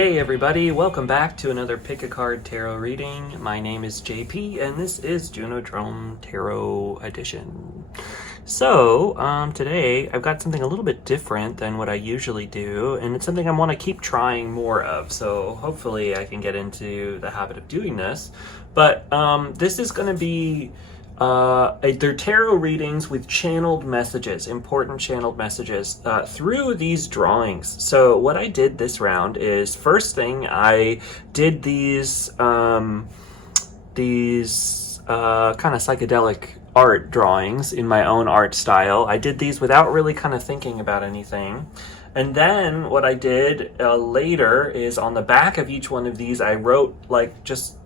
Hey everybody, welcome back to another Pick a Card Tarot reading. My name is JP and this is Junodrome Tarot Edition. So, today I've got something a little bit different than what I usually do, and it's something I want to keep trying more of, so hopefully I can get into the habit of doing this. But this is going to be they're tarot readings with channeled messages, important channeled messages through these drawings. So what I did this round is, first thing, I did these kind of psychedelic art drawings in my own art style. I did these without really kind of thinking about anything. And then what I did later is on the back of each one of these, I wrote like just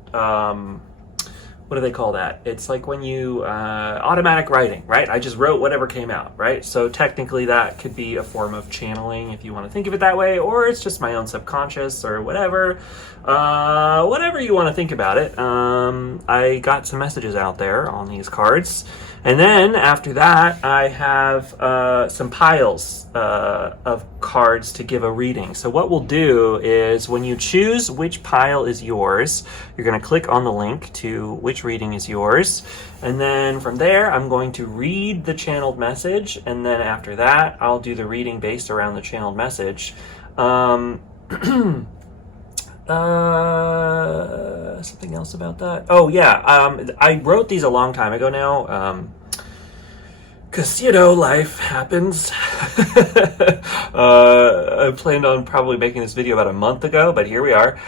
what do they call that? It's like when you, automatic writing, right? I just wrote whatever came out, right? So technically that could be a form of channeling if you want to think of it that way, or it's just my own subconscious or whatever. Whatever you want to think about it. I got some messages out there on these cards. And then after that, I have some piles of cards to give a reading. So what we'll do is when you choose which pile is yours, you're going to click on the link to which reading is yours. And then from there, I'm going to read the channeled message. And then after that, I'll do the reading based around the channeled message. Something else about that? Oh yeah, I wrote these a long time ago now, because, you know, life happens. I planned on probably making this video about a month ago, but here we are.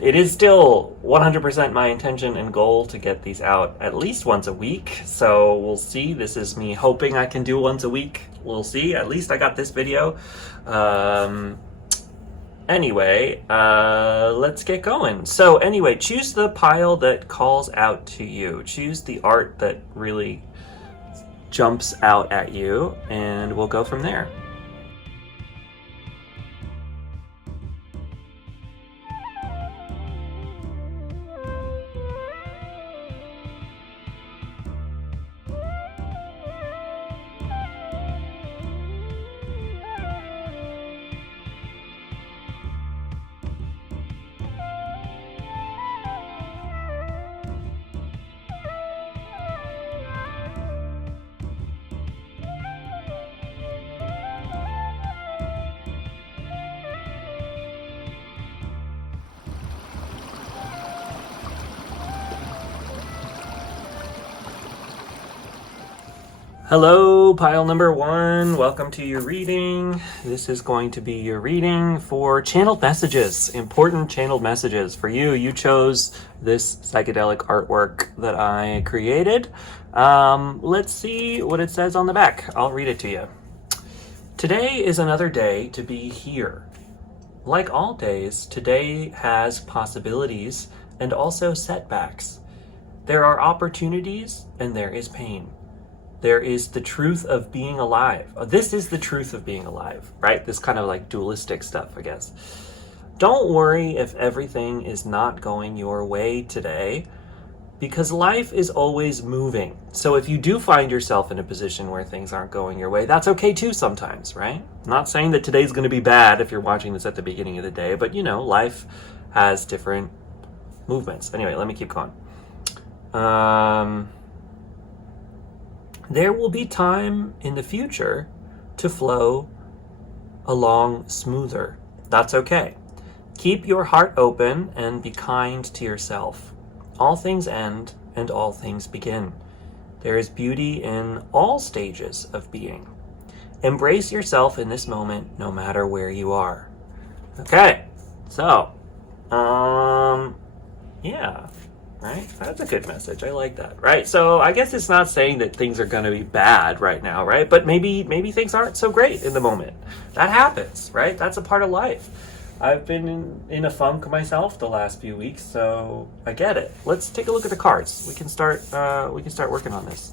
It is still 100% my intention and goal to get these out at least once a week, so we'll see. This is me hoping I can do once a week. We'll see. At least I got this video. Anyway, let's get going. So anyway, choose the pile that calls out to you. Choose the art that really jumps out at you, and we'll go from there. Hello, pile number one. Welcome to your reading. This is going to be your reading for channeled messages, important channeled messages for you. You chose this psychedelic artwork that I created. Let's see what it says on the back. I'll read it to you. Today is another day to be here. Like all days, today has possibilities and also setbacks. There are opportunities and there is pain. There is the truth of being alive. This is the truth of being alive, right? This kind of like dualistic stuff, I guess. Don't worry if everything is not going your way today, because life is always moving. So if you do find yourself in a position where things aren't going your way, that's okay too sometimes, right? I'm not saying that today's going to be bad if you're watching this at the beginning of the day, but you know, life has different movements. Anyway, let me keep going. There will be time in the future to flow along smoother. That's okay. Keep your heart open and be kind to yourself. All things end and all things begin. There is beauty in all stages of being. Embrace yourself in this moment, no matter where you are. Okay, so, yeah. Right? That's a good message. I like that, right? So I guess it's not saying that things are going to be bad right now, right? But maybe things aren't so great in the moment. That happens, right? That's a part of life. I've been in a funk myself the last few weeks, so I get it. Let's take a look at the cards. We can start working on this.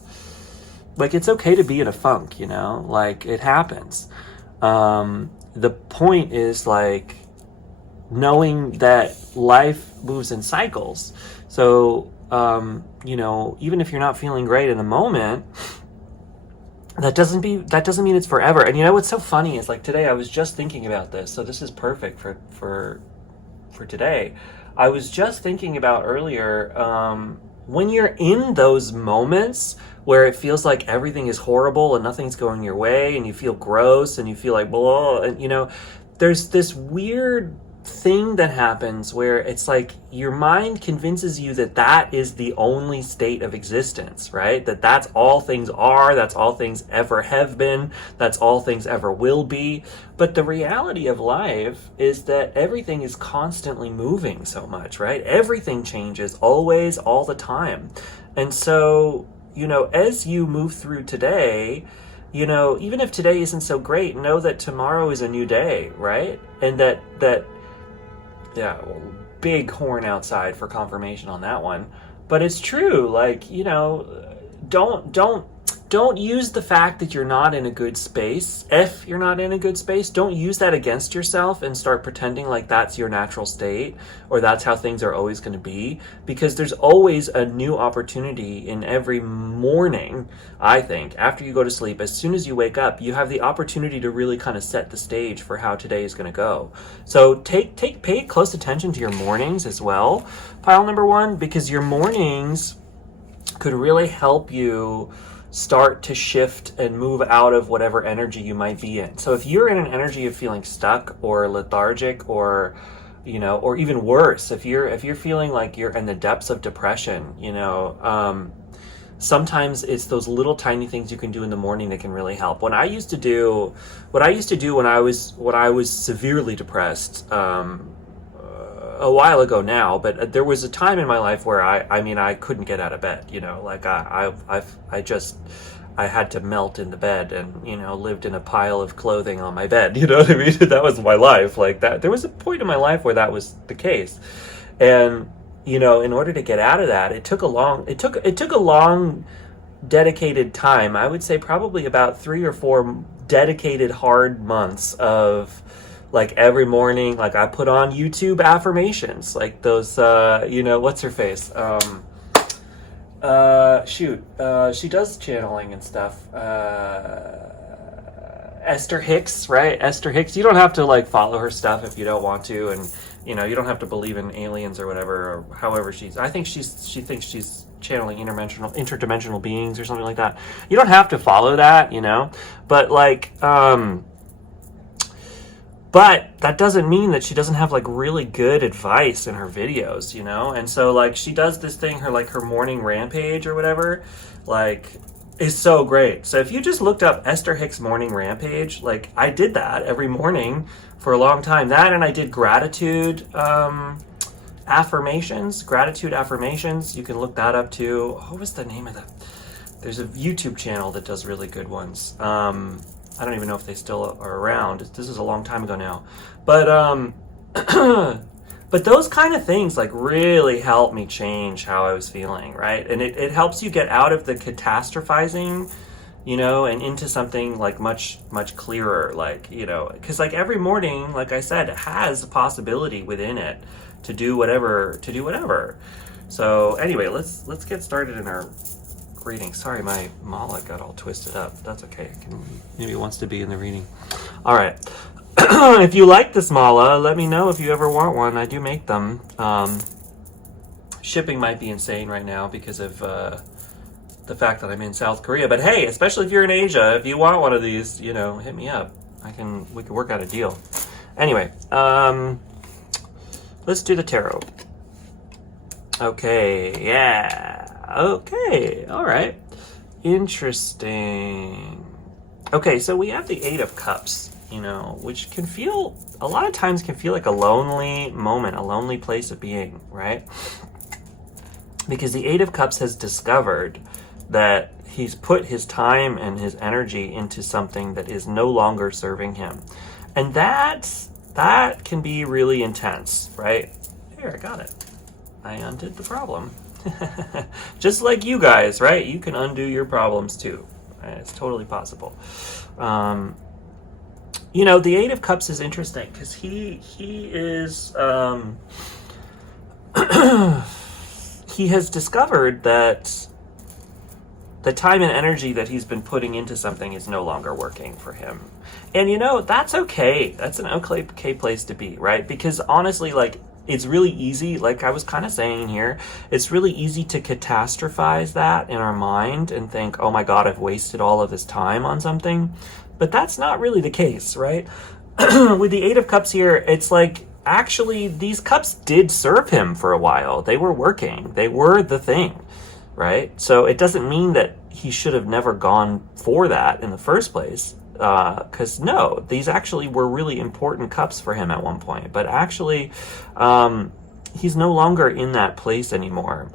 Like, it's okay to be in a funk, you know? Like, it happens. The point is, like, knowing that life moves in cycles. So, you know, even if you're not feeling great in the moment, that doesn't mean it's forever. And you know what's so funny is, like, today I was just thinking about this, so this is perfect for today. I was just thinking about earlier, when you're in those moments where it feels like everything is horrible and nothing's going your way and you feel gross and you feel like blah, and there's this weird thing that happens where it's like your mind convinces you that that is the only state of existence, right? That's all things are, that's all things ever have been, that's all things ever will be. But the reality of life is that everything is constantly moving so much, right? Everything changes always, all the time. And so, as you move through today, even if today isn't so great, know that tomorrow is a new day, right? And that yeah, well, big horn outside for confirmation on that one. But it's true, like, don't use the fact that you're not in a good space. If you're not in a good space, don't use that against yourself and start pretending like that's your natural state or that's how things are always going to be, because there's always a new opportunity in every morning. I think after you go to sleep, as soon as you wake up, you have the opportunity to really kind of set the stage for how today is going to go. So pay close attention to your mornings as well, pile number one, because your mornings could really help you start to shift and move out of whatever energy you might be in. So if you're in an energy of feeling stuck or lethargic, or or even worse, if you're feeling like you're in the depths of depression, sometimes it's those little tiny things you can do in the morning that can really help. What I used to do when I was severely depressed, a while ago now, but there was a time in my life where I couldn't get out of bed, like I had to melt in the bed and, lived in a pile of clothing on my bed, you know what I mean? That was my life like that. There was a point in my life where that was the case. And, in order to get out of that, it took a long dedicated time. I would say probably about 3 or 4 dedicated hard months of, like, every morning, like, I put on YouTube affirmations, like those, what's her face? She does channeling and stuff. Esther Hicks, right? Esther Hicks. You don't have to, like, follow her stuff if you don't want to, and, you don't have to believe in aliens or whatever, or however she thinks she's channeling interdimensional beings or something like that. You don't have to follow that, but, like, but that doesn't mean that she doesn't have, like, really good advice in her videos, And so, like, she does this thing, her morning rampage or whatever, like, is so great. So if you just looked up Esther Hicks morning rampage, like, I did that every morning for a long time. That, and I did gratitude affirmations. You can look that up too. What was the name of that? There's a YouTube channel that does really good ones. I don't even know if they still are around. This is a long time ago now. But but those kind of things, like, really help me change how I was feeling, right? And it helps you get out of the catastrophizing, and into something, like, much, much clearer, like, because, like, every morning, like I said, it has a possibility within it to do whatever. So anyway, let's get started in our reading. Sorry, my mala got all twisted up. That's okay. Maybe it wants to be in the reading. All right. If you like this mala, let me know if you ever want one. I do make them. Shipping might be insane right now because of the fact that I'm in South Korea. But hey, especially if you're in Asia, if you want one of these, hit me up. We can work out a deal. Anyway, let's do the tarot. Okay, yeah. Okay, all right. Interesting. Okay, so we have the 8 of Cups, which a lot of times can feel like a lonely moment, a lonely place of being, right? Because the 8 of Cups has discovered that he's put his time and his energy into something that is no longer serving him. And that can be really intense, right? Here, I got it. I undid the problem. Just like you guys, right? You can undo your problems too. It's totally possible. The 8 of Cups is interesting because he is he has discovered that The time and energy that he's been putting into something is no longer working for him. And that's okay. That's an okay place to be, right? Because honestly, like, it's really easy, like I was kind of saying here, it's really easy to catastrophize that in our mind and think, oh my God, I've wasted all of this time on something. But that's not really the case, right? With the Eight of Cups here, it's like, actually, these cups did serve him for a while. They were working. They were the thing, right? So it doesn't mean that he should have never gone for that in the first place. Because no, these actually were really important cups for him at one point. But actually, he's no longer in that place anymore.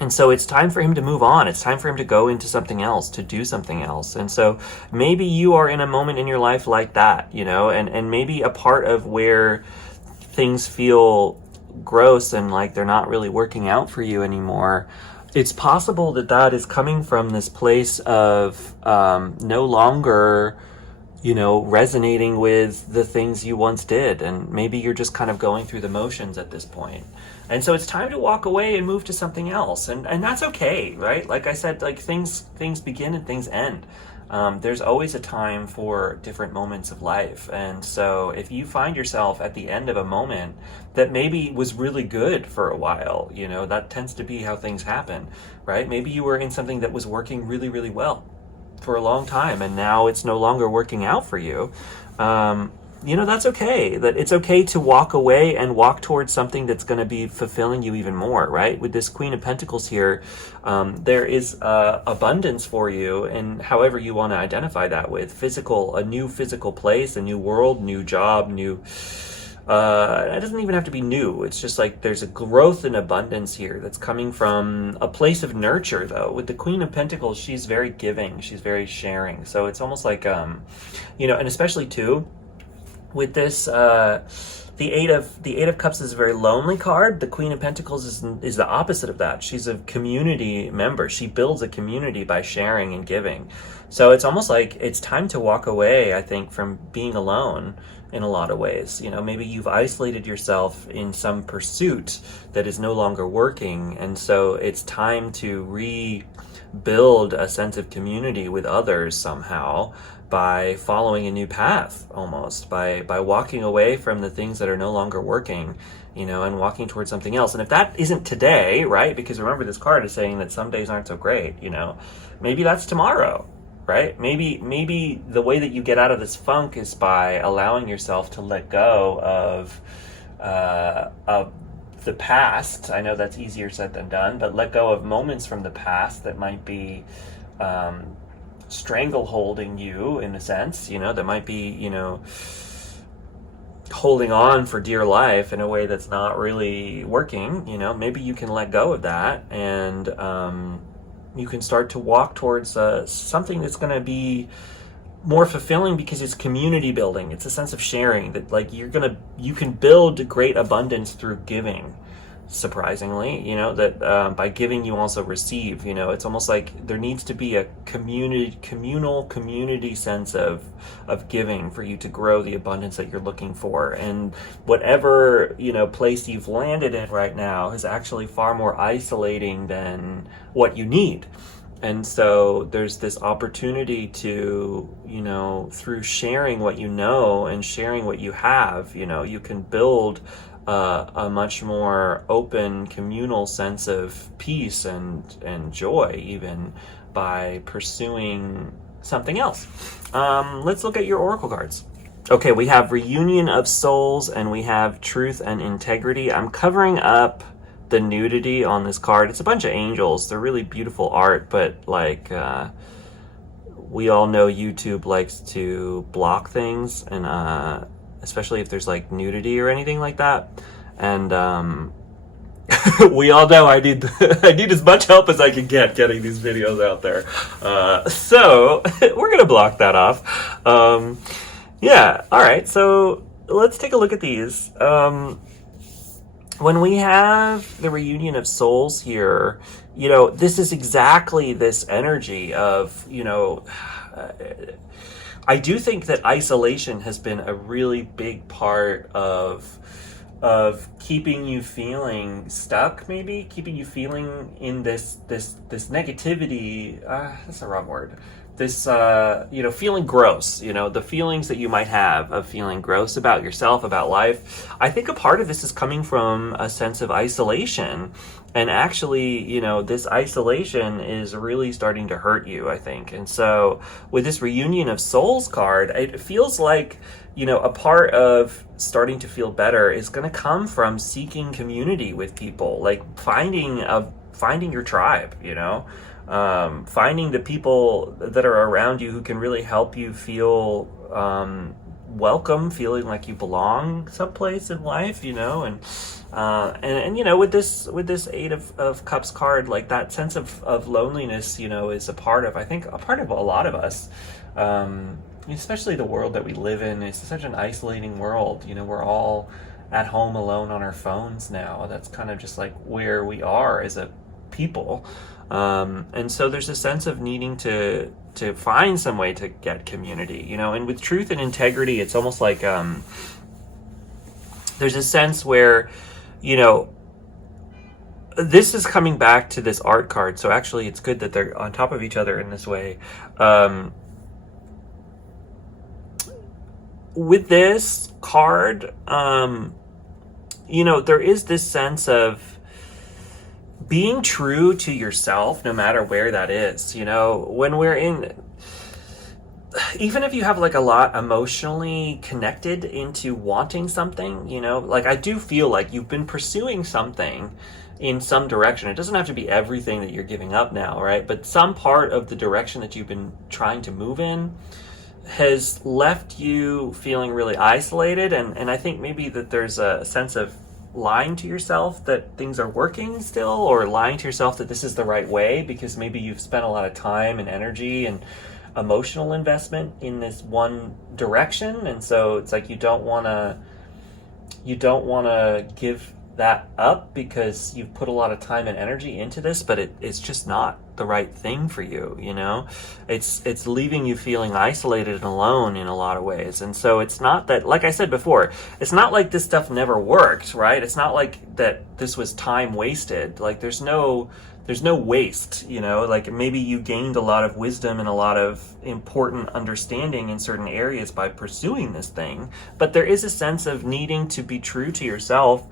And so it's time for him to move on. It's time for him to go into something else, to do something else. And so maybe you are in a moment in your life like that, and maybe a part of where things feel gross and like they're not really working out for you anymore. It's possible that that is coming from this place of no longer, resonating with the things you once did. And maybe you're just kind of going through the motions at this point. And so it's time to walk away and move to something else. And that's okay, right? Like I said, like things begin and things end. There's always a time for different moments of life. And so if you find yourself at the end of a moment that maybe was really good for a while, that tends to be how things happen, right? Maybe you were in something that was working really, really well for a long time, and now it's no longer working out for you. That's okay. That it's okay to walk away and walk towards something that's going to be fulfilling you even more, right? With this Queen of Pentacles here, there is abundance for you, and however you want to identify that with a new physical place, a new world, new job, new. It doesn't even have to be new. It's just like there's a growth and abundance here that's coming from a place of nurture, though. With the Queen of Pentacles, she's very giving. She's very sharing. So it's almost like, and especially too, with this, the Eight of Cups is a very lonely card. The Queen of Pentacles is the opposite of that. She's a community member. She builds a community by sharing and giving. So it's almost like it's time to walk away, I think, from being alone in a lot of ways. Maybe you've isolated yourself in some pursuit that is no longer working. And so it's time to rebuild a sense of community with others somehow, by following a new path, almost by walking away from the things that are no longer working, and walking towards something else. And if that isn't today, right? Because remember, this card is saying that some days aren't so great, maybe that's tomorrow, right? Maybe the way that you get out of this funk is by allowing yourself to let go of the past. I know that's easier said than done, but let go of moments from the past that might be, strangleholding you in a sense, that might be, holding on for dear life in a way that's not really working. Maybe you can let go of that, and you can start to walk towards something that's going to be more fulfilling, because it's community building. It's a sense of sharing, that like you can build great abundance through giving. Surprisingly, that by giving you also receive. It's almost like there needs to be a communal community sense of giving for you to grow the abundance that you're looking for. And whatever place you've landed in right now is actually far more isolating than what you need. And so there's this opportunity to, through sharing what you know and sharing what you have, you can build a much more open communal sense of peace and joy, even by pursuing something else. Let's look at your oracle cards. Okay, we have Reunion of Souls and we have Truth and Integrity. I'm covering up the nudity on this card. It's a bunch of angels. They're really beautiful art, but like we all know YouTube likes to block things, and especially if there's like nudity or anything like that. And we all know I need as much help as I can get getting these videos out there. So we're gonna block that off. Yeah, all right. So let's take a look at these. When we have the Reunion of Souls here, this is exactly this energy of, I do think that isolation has been a really big part of of keeping you feeling stuck, maybe keeping you feeling in this negativity. That's the wrong word. This feeling gross. The feelings that you might have of feeling gross about yourself, about life. I think a part of this is coming from a sense of isolation. And actually, this isolation is really starting to hurt you, I think. And so with this Reunion of Souls card, it feels like, a part of starting to feel better is going to come from seeking community with people, like finding your tribe, finding the people that are around you who can really help you feel welcome, feeling like you belong someplace in life, and with this Eight of Cups card, like that sense of loneliness, is a part of a lot of us, especially the world that we live in. It's such an isolating world. We're all at home alone on our phones now. That's kind of just like where we are as a people. And so there's a sense of needing to find some way to get community, and with truth and integrity, it's almost like there's a sense where, this is coming back to this art card. So actually it's good that they're on top of each other in this way. With this card, there is this sense of being true to yourself, no matter where that is. When we're even if you have like a lot emotionally connected into wanting something, like I do feel like you've been pursuing something in some direction. It doesn't have to be everything that you're giving up now, right? But some part of the direction that you've been trying to move in has left you feeling really isolated. And I think maybe that there's a sense of lying to yourself that things are working still, or lying to yourself that this is the right way, because maybe you've spent a lot of time and energy and emotional investment in this one direction. And so it's like you don't want to give that up because you've put a lot of time and energy into this, but it's just not the right thing for you. It's leaving you feeling isolated and alone in a lot of ways. And so it's not that, like I said before, it's not like this stuff never worked, right? It's not like that this was time wasted. Like there's no waste, like maybe you gained a lot of wisdom and a lot of important understanding in certain areas by pursuing this thing. But there is a sense of needing to be true to yourself,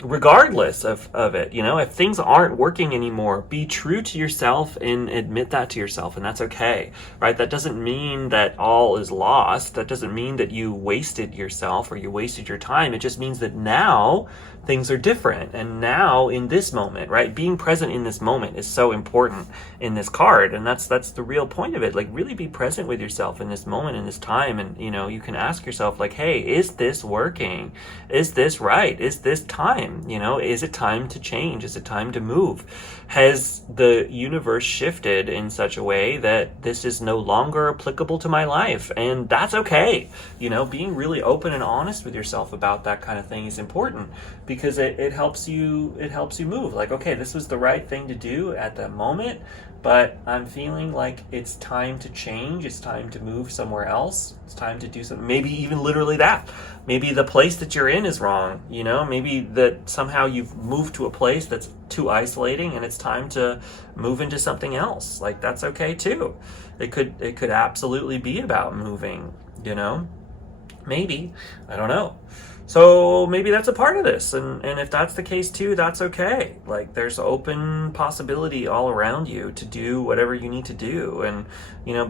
regardless of it. If things aren't working anymore, be true to yourself and admit that to yourself, and that's okay, right? That doesn't mean that all is lost. That doesn't mean that you wasted yourself or you wasted your time. It just means that now things are different, and now in this moment, right? Being present in this moment is so important in this card, and that's the real point of it. Like, really be present with yourself in this moment, in this time, and you can ask yourself, like, hey, is this working? Is this right? Is this time? Is it time to change? Is it time to move? Has the universe shifted in such a way that this is no longer applicable to my life? And that's okay. Being really open and honest with yourself about that kind of thing is important, because it helps you move. Like, okay, this was the right thing to do at that moment, but I'm feeling like it's time to change. It's time to move somewhere else. It's time to do something. Maybe even literally that. Maybe the place that you're in is wrong. Maybe that somehow you've moved to a place that's too isolating, and it's time to move into something else. Like, that's okay too. It could absolutely be about moving. Maybe, I don't know. So maybe that's a part of this, and if that's the case too, that's okay. Like, there's open possibility all around you to do whatever you need to do, and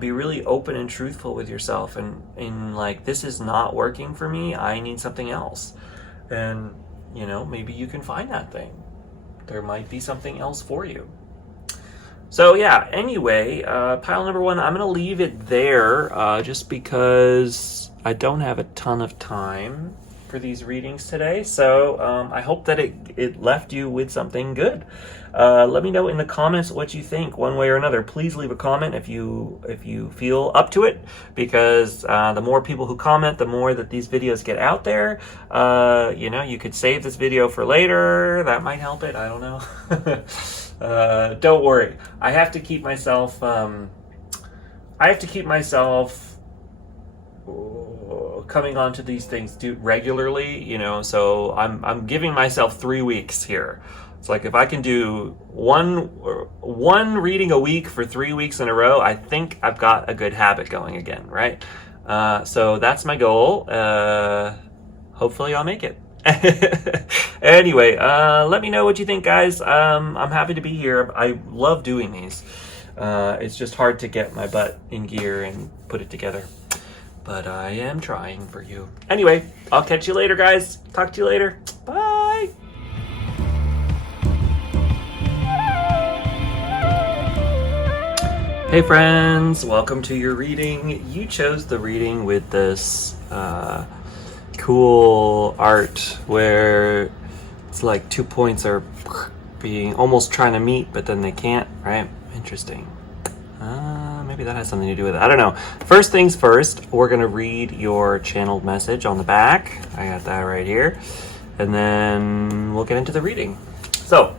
be really open and truthful with yourself, and like, this is not working for me, I need something else. And maybe you can find that thing. There might be something else for you. So yeah, anyway, pile number one, I'm gonna leave it there, just because I don't have a ton of time for these readings today. So I hope that it left you with something good. Let me know in the comments what you think, one way or another. Please leave a comment if you feel up to it, because the more people who comment, the more that these videos get out there. You could save this video for later. That might help it. I don't know. Don't worry. I have to keep myself coming onto these things regularly, so I'm giving myself 3 weeks here. It's like if I can do one reading a week for 3 weeks in a row, I think I've got a good habit going again, right? So that's my goal. Hopefully I'll make it. Anyway, let me know what you think, guys. I'm happy to be here. I love doing these. It's just hard to get my butt in gear and put it together. But I am trying for you. Anyway, I'll catch you later, guys. Talk to you later. Bye. Hey friends, welcome to your reading. You chose the reading with this cool art where it's like 2 points are being almost trying to meet, but then they can't, right? Interesting. Maybe that has something to do with it. I don't know. First things first, we're going to read your channeled message on the back. I got that right here. And then we'll get into the reading. So,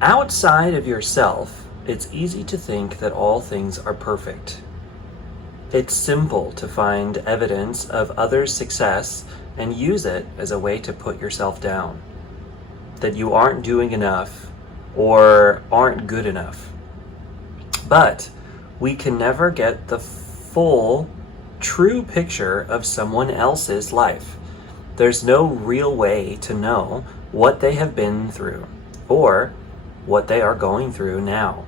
outside of yourself, it's easy to think that all things are perfect. It's simple to find evidence of others' success and use it as a way to put yourself down. That you aren't doing enough or aren't good enough. But we can never get the full, true picture of someone else's life. There's no real way to know what they have been through or what they are going through now.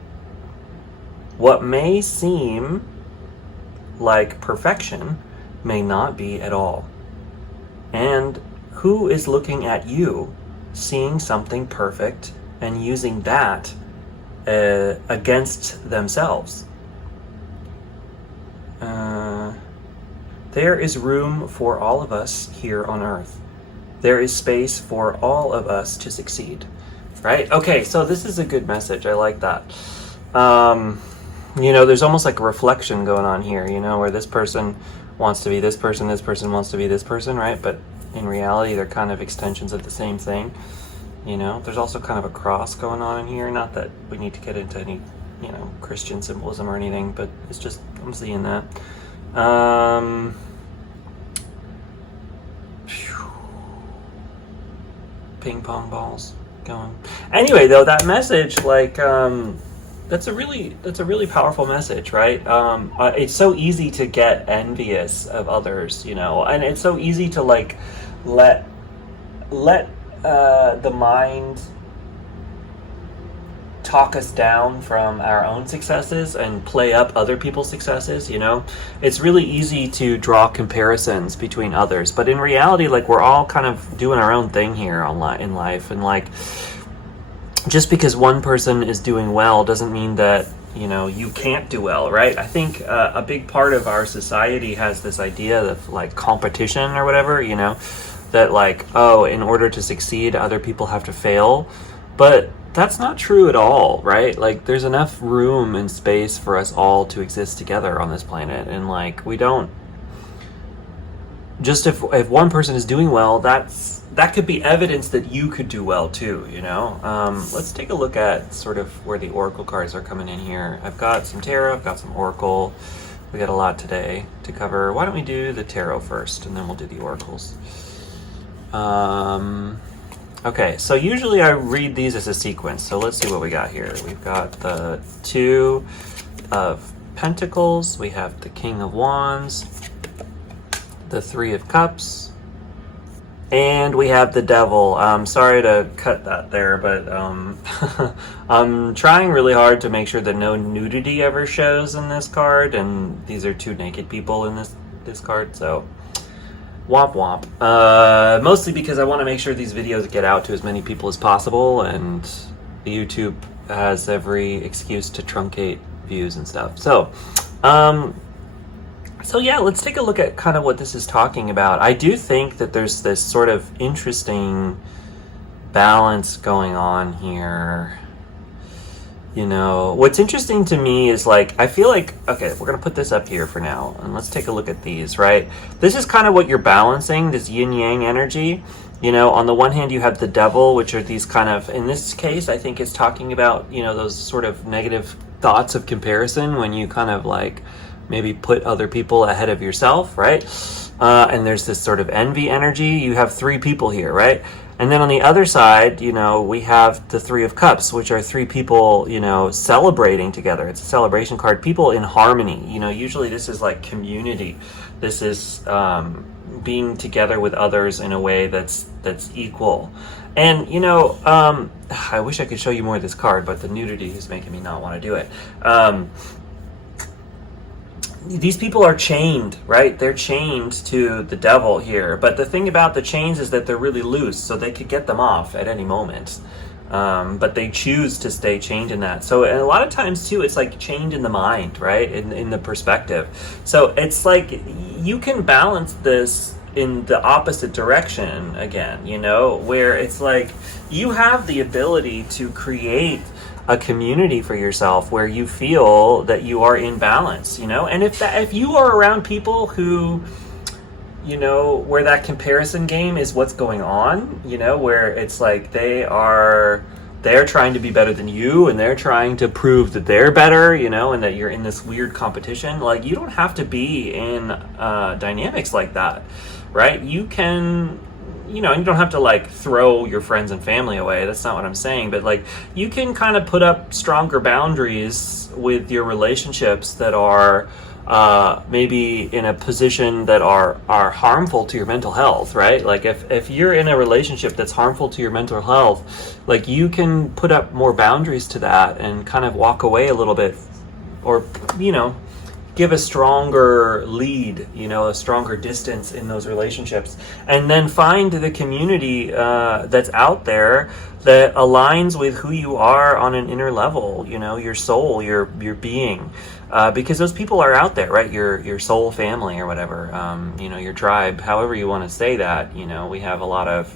What may seem like perfection may not be at all. And who is looking at you, seeing something perfect and using that against themselves? There is room for all of us here on earth. There is space for all of us to succeed. Right? Okay, so this is a good message. I like that. There's almost like a reflection going on here, where this person wants to be this person wants to be this person, right? But in reality, they're kind of extensions of the same thing. There's also kind of a cross going on in here. Not that we need to get into any, Christian symbolism or anything, but it's just, I'm seeing that. Ping pong balls going. Anyway, though, that message, that's a really powerful message, right? It's so easy to get envious of others, and it's so easy to let the mind talk us down from our own successes and play up other people's successes. It's really easy to draw comparisons between others, but in reality, we're all kind of doing our own thing here in life, and just because one person is doing well doesn't mean that you can't do well, right? I think a big part of our society has this idea of competition or whatever, that in order to succeed, other people have to fail. But that's not true at all, right? There's enough room and space for us all to exist together on this planet, and we don't just if one person is doing well, that could be evidence that you could do well too, Let's take a look at sort of where the oracle cards are coming in here. I've got some tarot, I've got some oracle. We got a lot today to cover. Why don't we do the tarot first, and then we'll do the oracles. Okay, so usually I read these as a sequence, so let's see what we got here. We've got the Two of Pentacles, we have the King of Wands, the Three of Cups, and we have the Devil. I'm sorry to cut that there, but I'm trying really hard to make sure that no nudity ever shows in this card, and these are two naked people in this card, so womp womp. Mostly because I want to make sure these videos get out to as many people as possible, and YouTube has every excuse to truncate views and stuff. So yeah, let's take a look at kind of what this is talking about. I do think that there's this sort of interesting balance going on here. What's interesting to me is I feel like, okay, we're going to put this up here for now, and let's take a look at these, right? This is kind of what you're balancing, this yin-yang energy. On the one hand, you have the Devil, which are these kind of, in this case, I think it's talking about, those sort of negative thoughts of comparison when you kind of maybe put other people ahead of yourself, right? and there's this sort of envy energy. You have three people here, right? And then on the other side, we have the Three of Cups, which are three people, celebrating together. It's a celebration card. People in harmony. Usually this is like community. This is being together with others in a way that's equal. And I wish I could show you more of this card, but the nudity is making me not want to do it. These people are chained, right? They're chained to the devil here. But the thing about the chains is that they're really loose, so they could get them off at any moment. But they choose to stay chained in that. So and a lot of times too, it's like chained in the mind, right? In the perspective. So it's like you can balance this in the opposite direction again, where it's like you have the ability to create a community for yourself where you feel that you are in balance, and if you are around people who, where that comparison game is what's going on, where it's like they're trying to be better than you and they're trying to prove that they're better, and that you're in this weird competition. Like, you don't have to be in dynamics like that, right? You can, you don't have to like throw your friends and family away. That's not what I'm saying. But like, you can kind of put up stronger boundaries with your relationships that are maybe in a position that are harmful to your mental health, right? Like if you're in a relationship that's harmful to your mental health, like you can put up more boundaries to that and kind of walk away a little bit, or, give a stronger lead, a stronger distance in those relationships, and then find the community that's out there that aligns with who you are on an inner level, your soul, your being, because those people are out there, right? Your soul family or whatever, your tribe, however you want to say that. We have a lot of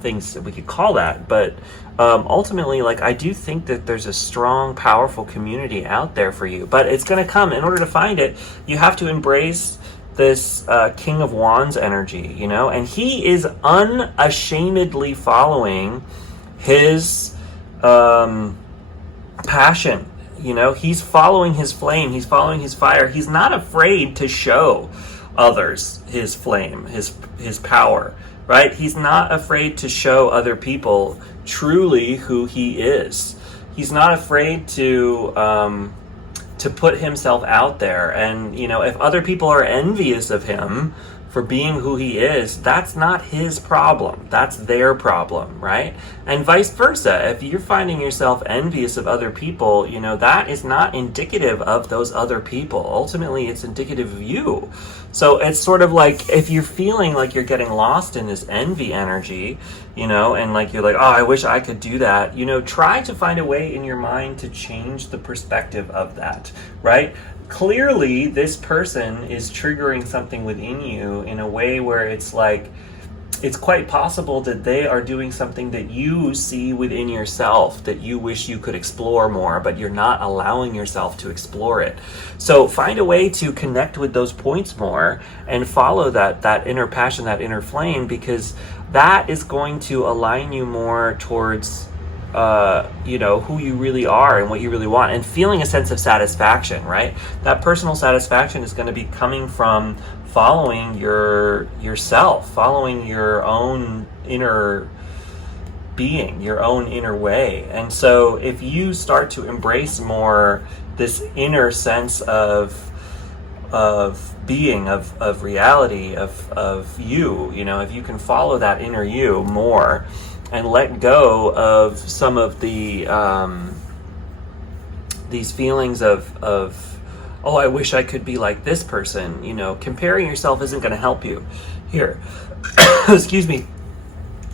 things that we could call that, but ultimately, like, I do think that there's a strong, powerful community out there for you, but it's going to come. In order to find it, you have to embrace this King of Wands energy, and he is unashamedly following his passion. He's following his flame, he's following his fire. He's not afraid to show others his flame, his power, right? He's not afraid to show other people truly who he is. He's not afraid to put himself out there. And, if other people are envious of him for being who he is, that's not his problem. That's their problem, right? And vice versa. If you're finding yourself envious of other people, that is not indicative of those other people. Ultimately, it's indicative of you. So it's sort of like if you're feeling like you're getting lost in this envy energy, and like you're like, oh, I wish I could do that, try to find a way in your mind to change the perspective of that, right? Clearly, this person is triggering something within you in a way where it's like, it's quite possible that they are doing something that you see within yourself that you wish you could explore more, but you're not allowing yourself to explore it. So find a way to connect with those points more and follow that inner passion, that inner flame, because that is going to align you more towards who you really are and what you really want, and feeling a sense of satisfaction, right? That personal satisfaction is going to be coming from following yourself, following your own inner being, your own inner way. And so if you start to embrace more this inner sense of being, of reality, of you, if you can follow that inner you more and let go of some of the these feelings of oh, I wish I could be like this person, comparing yourself isn't going to help you here. Excuse me.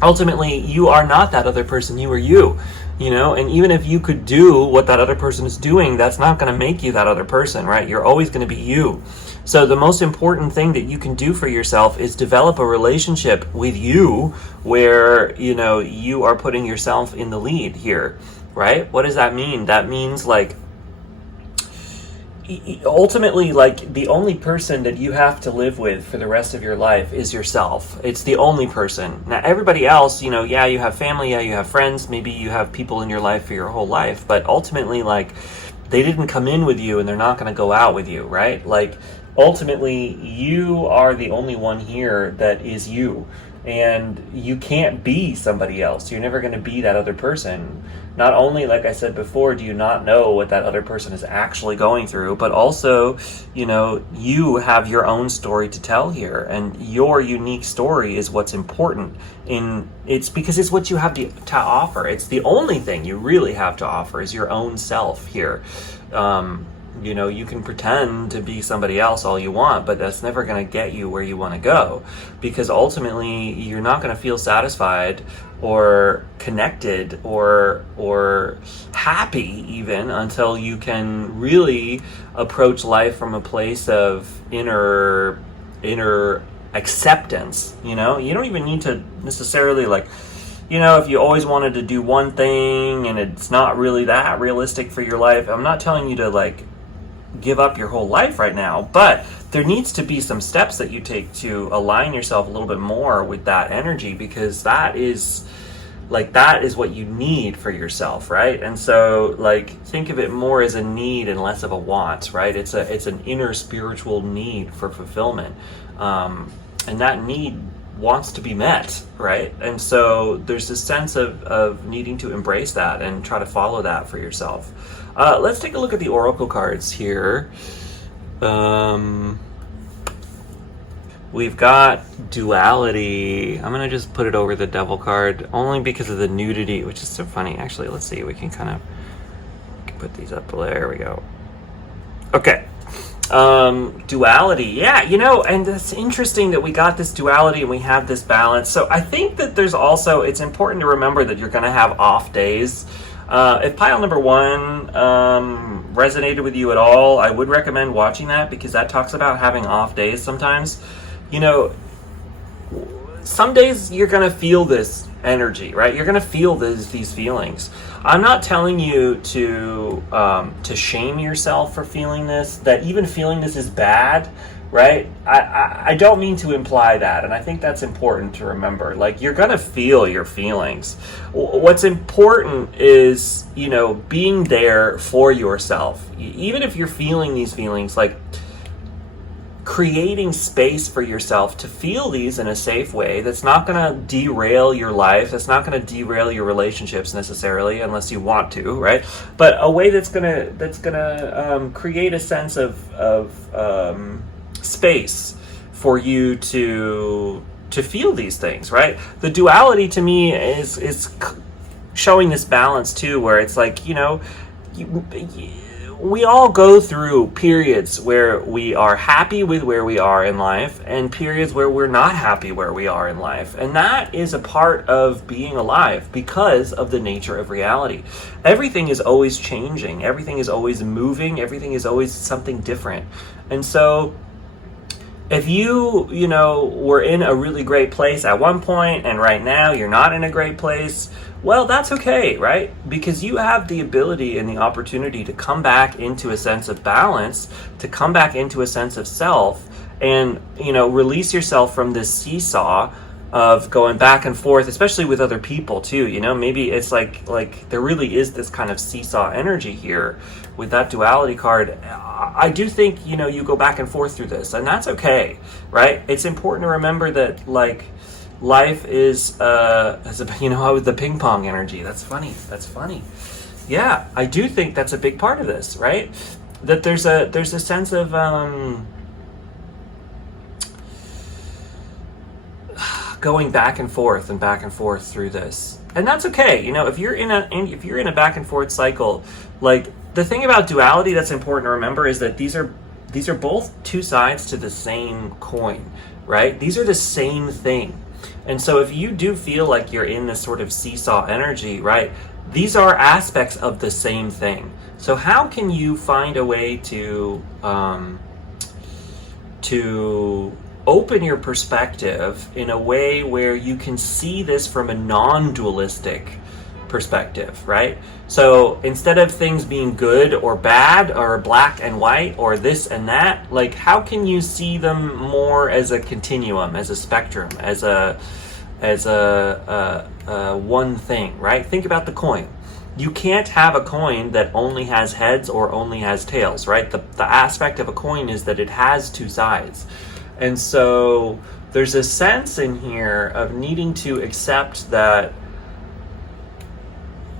Ultimately, you are not that other person, you are you, and even if you could do what that other person is doing, that's not going to make you that other person, right? You're always going to be you. So the most important thing that you can do for yourself is develop a relationship with you where, you are putting yourself in the lead here, right? What does that mean? That means like, ultimately, like, the only person that you have to live with for the rest of your life is yourself. It's the only person. Now, everybody else, yeah, you have family, yeah, you have friends, maybe you have people in your life for your whole life, but ultimately, like, they didn't come in with you and they're not going to go out with you, right? Like, ultimately you are the only one here that is you, and you can't be somebody else. You're never going to be that other person. Not only, like I said before, do you not know what that other person is actually going through, but also, you have your own story to tell here, and your unique story is what's important. It's because it's what you have to offer. It's the only thing you really have to offer is your own self here. You can pretend to be somebody else all you want, but that's never going to get you where you want to go, because ultimately you're not going to feel satisfied or connected or happy even until you can really approach life from a place of inner acceptance. You don't even need to necessarily if you always wanted to do one thing and it's not really that realistic for your life, I'm not telling you to give up your whole life right now, but there needs to be some steps that you take to align yourself a little bit more with that energy, because that is what you need for yourself, right? And so think of it more as a need and less of a want, right? It's an inner spiritual need for fulfillment, and that need wants to be met, right? And so there's this sense of needing to embrace that and try to follow that for yourself. Let's take a look at the oracle cards here. We've got duality. I'm going to just put it over the devil card only because of the nudity, which is so funny. Actually, let's see. We can kind of put these up. There we go. Okay. Duality. Yeah, and it's interesting that we got this duality and we have this balance. So I think that it's important to remember that you're going to have off days. If pile number 1 resonated with you at all, I would recommend watching that, because that talks about having off days sometimes. Some days you're going to feel this energy, right? You're going to feel these feelings. I'm not telling you to shame yourself for feeling this, that even feeling this is bad, right? I don't mean to imply that, and I think that's important to remember. You're going to feel your feelings. What's important is, being there for yourself. Even if you're feeling these feelings, creating space for yourself to feel these in a safe way that's not going to derail your life, that's not going to derail your relationships necessarily, unless you want to, right? But a way that's going to create a sense of space for you to feel these things, right? The duality to me is showing this balance too, where it's we all go through periods where we are happy with where we are in life and periods where we're not happy where we are in life. And that is a part of being alive because of the nature of reality. Everything is always changing. Everything is always moving. Everything is always something different. And so if you were in a really great place at one point and right now you're not in a great place, well, that's okay, right? Because you have the ability and the opportunity to come back into a sense of balance, to come back into a sense of self, and, release yourself from this seesaw of going back and forth, especially with other people too. Maybe it's like there really is this kind of seesaw energy here with that duality card. I do think, you go back and forth through this, and that's okay, right? It's important to remember that, life is, with the ping pong energy. That's funny. Yeah, I do think that's a big part of this, right? That there's a sense of going back and forth through this, and that's okay. If you're in a back and forth cycle, the thing about duality that's important to remember is that these are both two sides to the same coin, right? These are the same thing. And so if you do feel like you're in this sort of seesaw energy, right, these are aspects of the same thing. So how can you find a way to open your perspective in a way where you can see this from a non-dualistic perspective, right? So instead of things being good or bad or black and white or this and that, how can you see them more as a continuum, as a spectrum, as a one thing, right? Think about the coin. You can't have a coin that only has heads or only has tails, right? The aspect of a coin is that it has two sides. And so there's a sense in here of needing to accept that,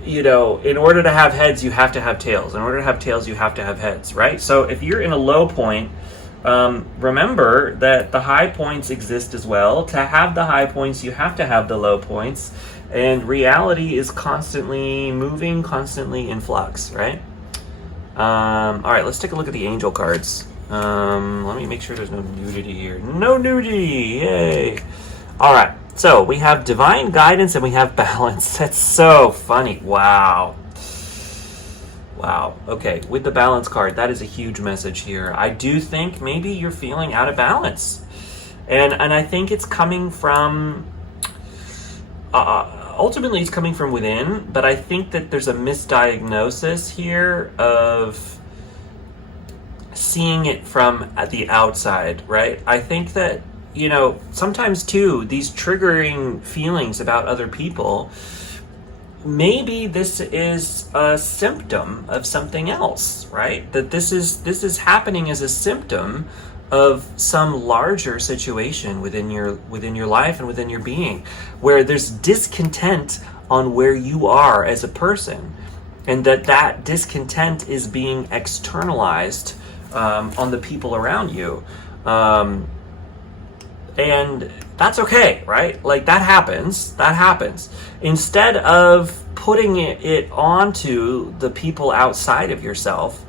in order to have heads, you have to have tails. In order to have tails, you have to have heads, right? So if you're in a low point, remember that the high points exist as well. To have the high points, you have to have the low points. And reality is constantly moving, constantly in flux, right? All right, let's take a look at the angel cards. Let me make sure there's no nudity here. No nudity! Yay! All right, so we have divine guidance and we have balance. That's so funny. Wow. Wow. Okay, with the balance card, that is a huge message here. I do think maybe you're feeling out of balance. And I think it's coming from... ultimately, it's coming from within, but I think that there's a misdiagnosis here of seeing it from the outside, right? I think that, sometimes too, these triggering feelings about other people, maybe this is a symptom of something else, right? That this is happening as a symptom of some larger situation within your life and within your being, where there's discontent on where you are as a person, and that discontent is being externalized on the people around you, and that's okay, right? Like that happens. Instead of putting it onto the people outside of yourself,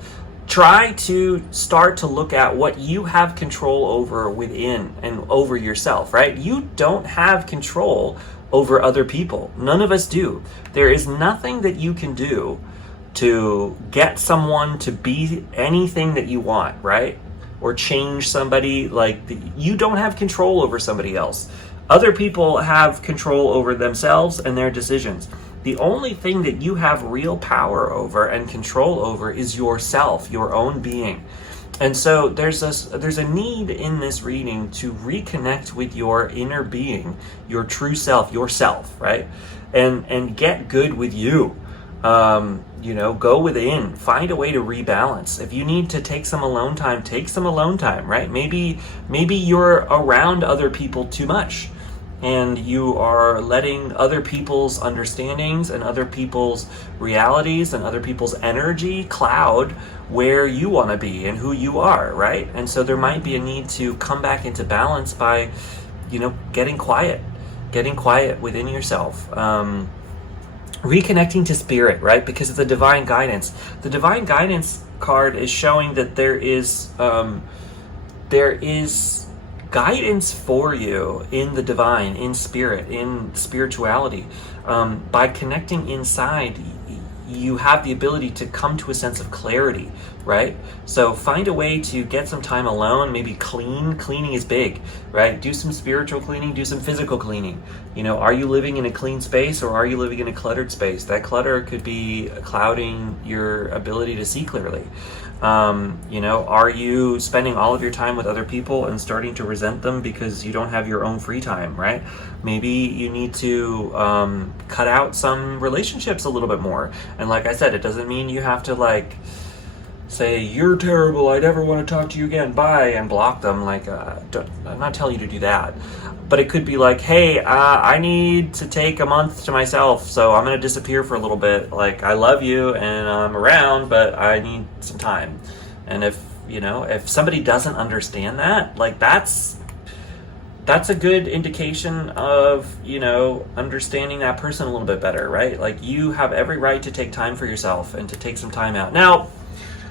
try to start to look at what you have control over within and over yourself, right? You don't have control over other people. None of us do. There is nothing that you can do to get someone to be anything that you want, right? Or change somebody. You don't have control over somebody else. Other people have control over themselves and their decisions. The only thing that you have real power over and control over is yourself, your own being. And so there's a need in this reading to reconnect with your inner being, your true self, yourself, right? And get good with you. Go within, find a way to rebalance. If you need to take some alone time, take some alone time, right? Maybe you're around other people too much, and you are letting other people's understandings and other people's realities and other people's energy cloud where you want to be and who you are, right? And so there might be a need to come back into balance by, getting quiet within yourself. Reconnecting to spirit, right? Because of the divine guidance. The divine guidance card is showing that there is guidance for you in the divine, in spirit, in spirituality. By connecting inside, you have the ability to come to a sense of clarity, right? So find a way to get some time alone, maybe cleaning is big, right? Do some spiritual cleaning, do some physical cleaning. Are you living in a clean space or are you living in a cluttered space? That clutter could be clouding your ability to see clearly. Are you spending all of your time with other people and starting to resent them because you don't have your own free time, right? Maybe you need to cut out some relationships a little bit more. And like I said, it doesn't mean you have to say, you're terrible, I never want to talk to you again, bye, and block them. I'm not telling you to do that. But it could be hey, I need to take a month to myself, so I'm going to disappear for a little bit. I love you and I'm around, but I need some time. And if somebody doesn't understand that, that's a good indication of, understanding that person a little bit better, right? You have every right to take time for yourself and to take some time out. Now,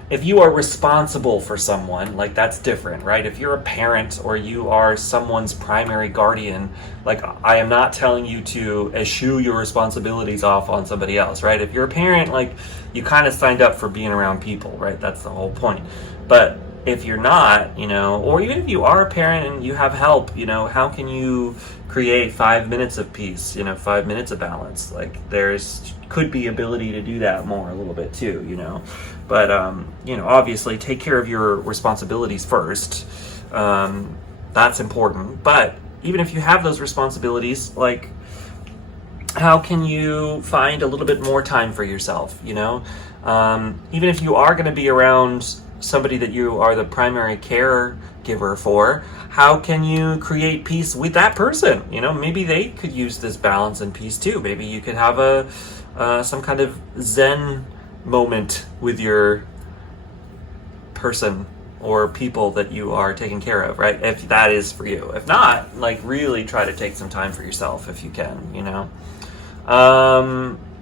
if you are responsible for someone, that's different, right? If you're a parent or you are someone's primary guardian, I am not telling you to eschew your responsibilities off on somebody else, right? If you're a parent, you kind of signed up for being around people, right? That's the whole point. But if you're not, or even if you are a parent and you have help, how can you create 5 minutes of peace, 5 minutes of balance? There's could be ability to do that more a little bit too, But, obviously take care of your responsibilities first. That's important. But even if you have those responsibilities, how can you find a little bit more time for yourself, even if you are going to be around somebody that you are the primary caregiver for, how can you create peace with that person? Maybe they could use this balance and peace too. Maybe you could have some kind of Zen moment with your person or people that you are taking care of, right? If that is for you. If not, really try to take some time for yourself if you can,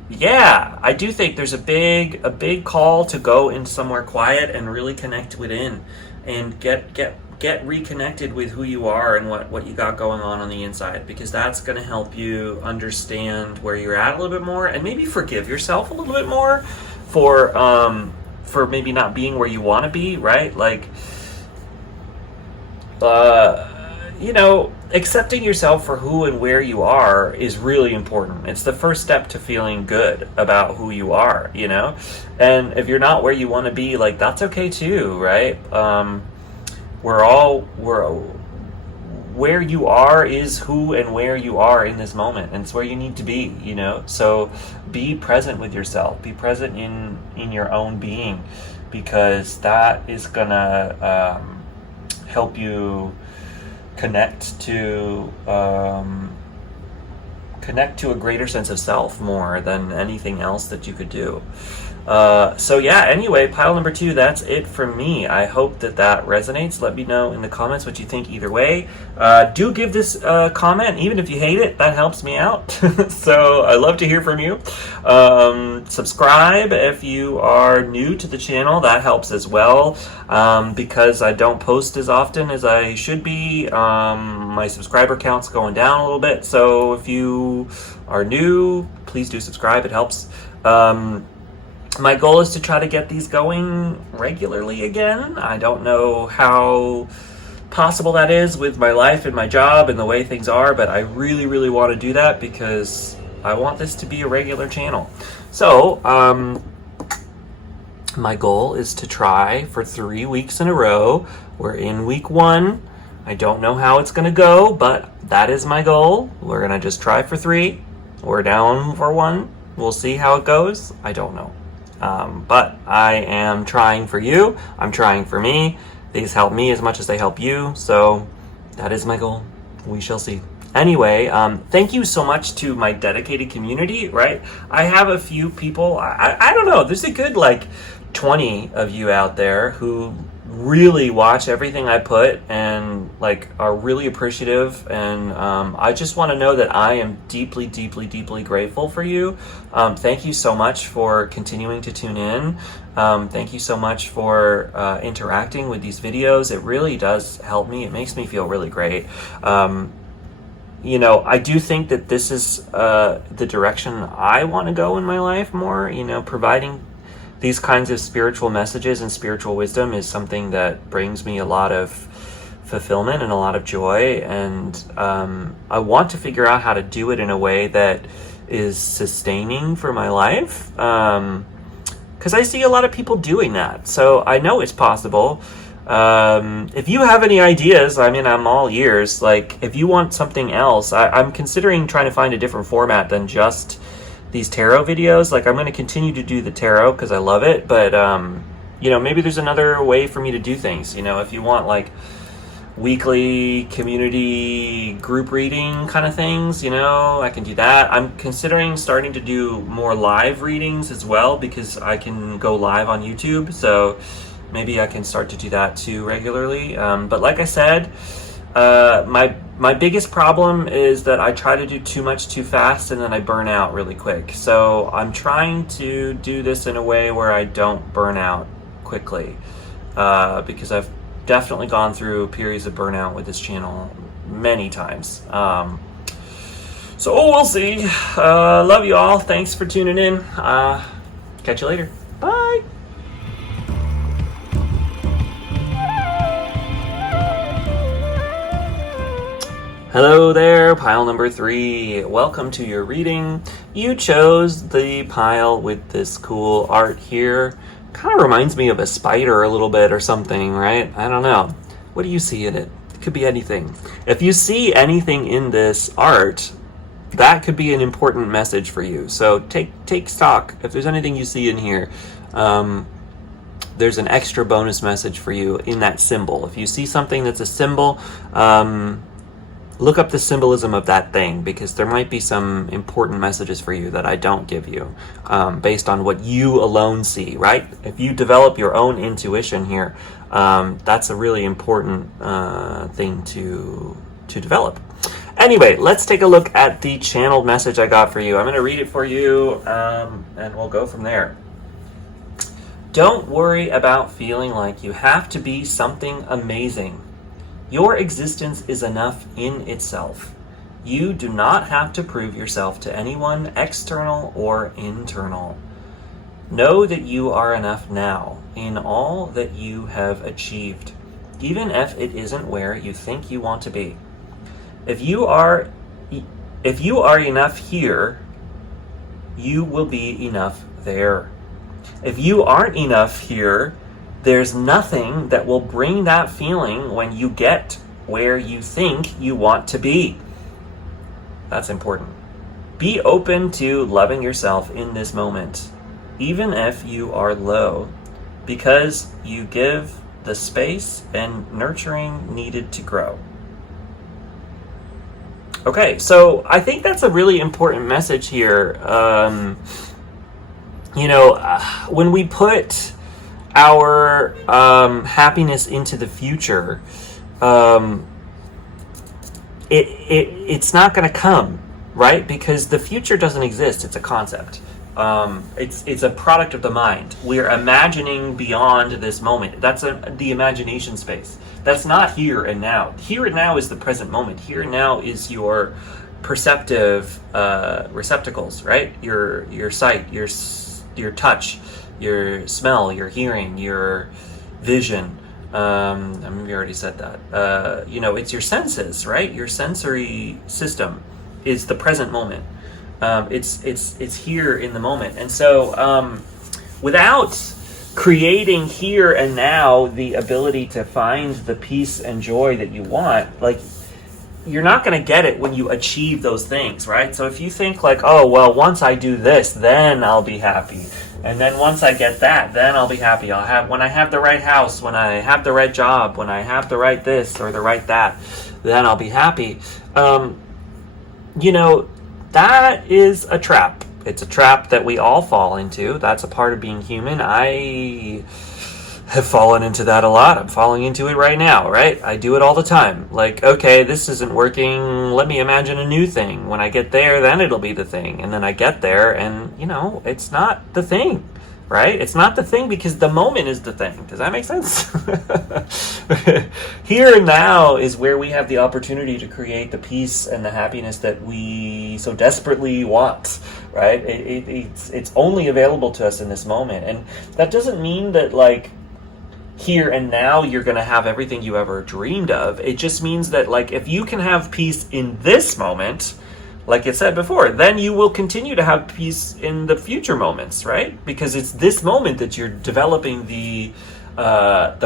Yeah, I do think there's a big call to go in somewhere quiet and really connect within and get reconnected with who you are and what you got going on the inside, because that's going to help you understand where you're at a little bit more and maybe forgive yourself a little bit more for maybe not being where you want to be, right? Accepting yourself for who and where you are is really important. It's the first step to feeling good about who you are, And if you're not where you want to be, that's okay too, right? Where you are is who and where you are in this moment, and it's where you need to be, So be present with yourself. Be present in your own being, because that is gonna help you connect to a greater sense of self more than anything else that you could do. Anyway, pile number 2, that's it from me. I hope that resonates. Let me know in the comments what you think either way. Do give this comment, even if you hate it. That helps me out. So I love to hear from you. Subscribe if you are new to the channel. That helps as well, because I don't post as often as I should be. My subscriber count's going down a little bit. So if you are new, please do subscribe. It helps. My goal is to try to get these going regularly again. I don't know how possible that is with my life and my job and the way things are, but I really, really want to do that because I want this to be a regular channel. So, my goal is to try for 3 weeks in a row. We're in week 1. I don't know how it's going to go, but that is my goal. We're going to just try for 3. We're down for 1. We'll see how it goes. I don't know. But I am trying for you. I'm trying for me. These help me as much as they help you. So that is my goal. We shall see. Anyway, thank you so much to my dedicated community, right? I have a few people, I don't know, there's a good 20 of you out there who really watch everything I put and are really appreciative, and I just want to know that I am deeply, deeply, deeply grateful for you. Thank you so much for continuing to tune in. Thank you so much for interacting with these videos. It really does help me. It makes me feel really great. I do think that this is the direction I want to go in my life more. Providing these kinds of spiritual messages and spiritual wisdom is something that brings me a lot of fulfillment and a lot of joy. And I want to figure out how to do it in a way that is sustaining for my life. Because I see a lot of people doing that. So I know it's possible. If you have any ideas, I'm all ears. If you want something else, I'm considering trying to find a different format than just these tarot videos. I'm going to continue to do the tarot because I love it, but maybe there's another way for me to do things. If you want weekly community group reading kind of things, I can do that. I'm considering starting to do more live readings as well, because I can go live on YouTube, so maybe I can start to do that too regularly. But like I said, my biggest problem is that I try to do too much too fast and then I burn out really quick. So I'm trying to do this in a way where I don't burn out quickly, because I've definitely gone through periods of burnout with this channel many times. So we'll see. Love you all. Thanks for tuning in. Catch you later. Bye. Hello there, pile number 3. Welcome to your reading. You chose the pile with this cool art here. Kind of reminds me of a spider a little bit or something, right? I don't know. What do you see in it? It could be anything. If you see anything in this art, that could be an important message for you. So take stock. If there's anything you see in here, there's an extra bonus message for you in that symbol. If you see something that's a symbol, look up the symbolism of that thing, because there might be some important messages for you that I don't give you, based on what you alone see, right? If you develop your own intuition here, that's a really important thing to develop. Anyway, let's take a look at the channeled message I got for you. I'm going to read it for you, and we'll go from there. Don't worry about feeling like you have to be something amazing. Your existence is enough in itself. You do not have to prove yourself to anyone, external or internal. Know that you are enough now in all that you have achieved, even if it isn't where you think you want to be. If you are enough here, you will be enough there. If you aren't enough here, there's nothing that will bring that feeling when you get where you think you want to be. That's important. Be open to loving yourself in this moment, even if you are low, because you give the space and nurturing needed to grow. Okay, so I think that's a really important message here. When we put our happiness into the future, it's not going to come, right? Because the future doesn't exist. It's a concept. It's a product of the mind. We're imagining beyond this moment. That's the imagination space. That's not here and now. Here and now is the present moment. Here and now is your perceptive receptacles, right? Your sight, your touch, your smell, your hearing, your vision. I mean, we already said that. It's your senses, right? Your sensory system is the present moment. It's here in the moment. And so without creating here and now the ability to find the peace and joy that you want, like, you're not going to get it when you achieve those things, right? So if you think like, oh, well, once I do this, then I'll be happy. And then once I get that, then I'll be happy. When I have the right house, when I have the right job, when I have the right this or the right that, then I'll be happy. That is a trap. It's a trap that we all fall into. That's a part of being human. I have fallen into that a lot. I'm falling into it right now, right? I do it all the time. Like, okay, this isn't working. Let me imagine a new thing. When I get there, then it'll be the thing. And then I get there and, it's not the thing, right? It's not the thing because the moment is the thing. Does that make sense? Here and now is where we have the opportunity to create the peace and the happiness that we so desperately want, right? It's only available to us in this moment. And that doesn't mean that, like, here and now you're going to have everything you ever dreamed of. It just means that, like, if you can have peace in this moment, like it said before, then you will continue to have peace in the future moments, right? Because it's this moment that you're developing the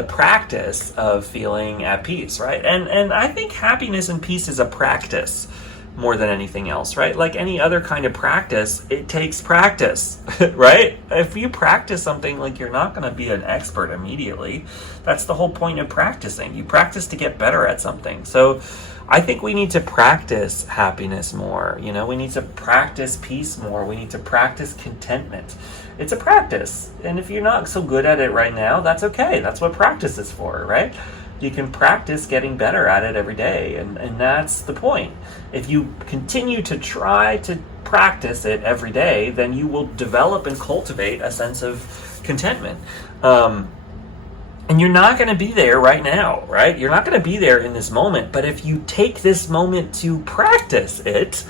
practice of feeling at peace, right? And I think happiness and peace is a practice more than anything else, right? Like any other kind of practice, it takes practice, right? If you practice something, like, you're not going to be an expert immediately. That's the whole point of practicing. You practice to get better at something. So I think we need to practice happiness more. We need to practice peace more. We need to practice contentment. It's a practice. And if you're not so good at it right now, that's okay. That's what practice is for, right? You can practice getting better at it every day. And that's the point. If you continue to try to practice it every day, then you will develop and cultivate a sense of contentment. And you're not going to be there right now, right? You're not going to be there in this moment. But if you take this moment to practice it,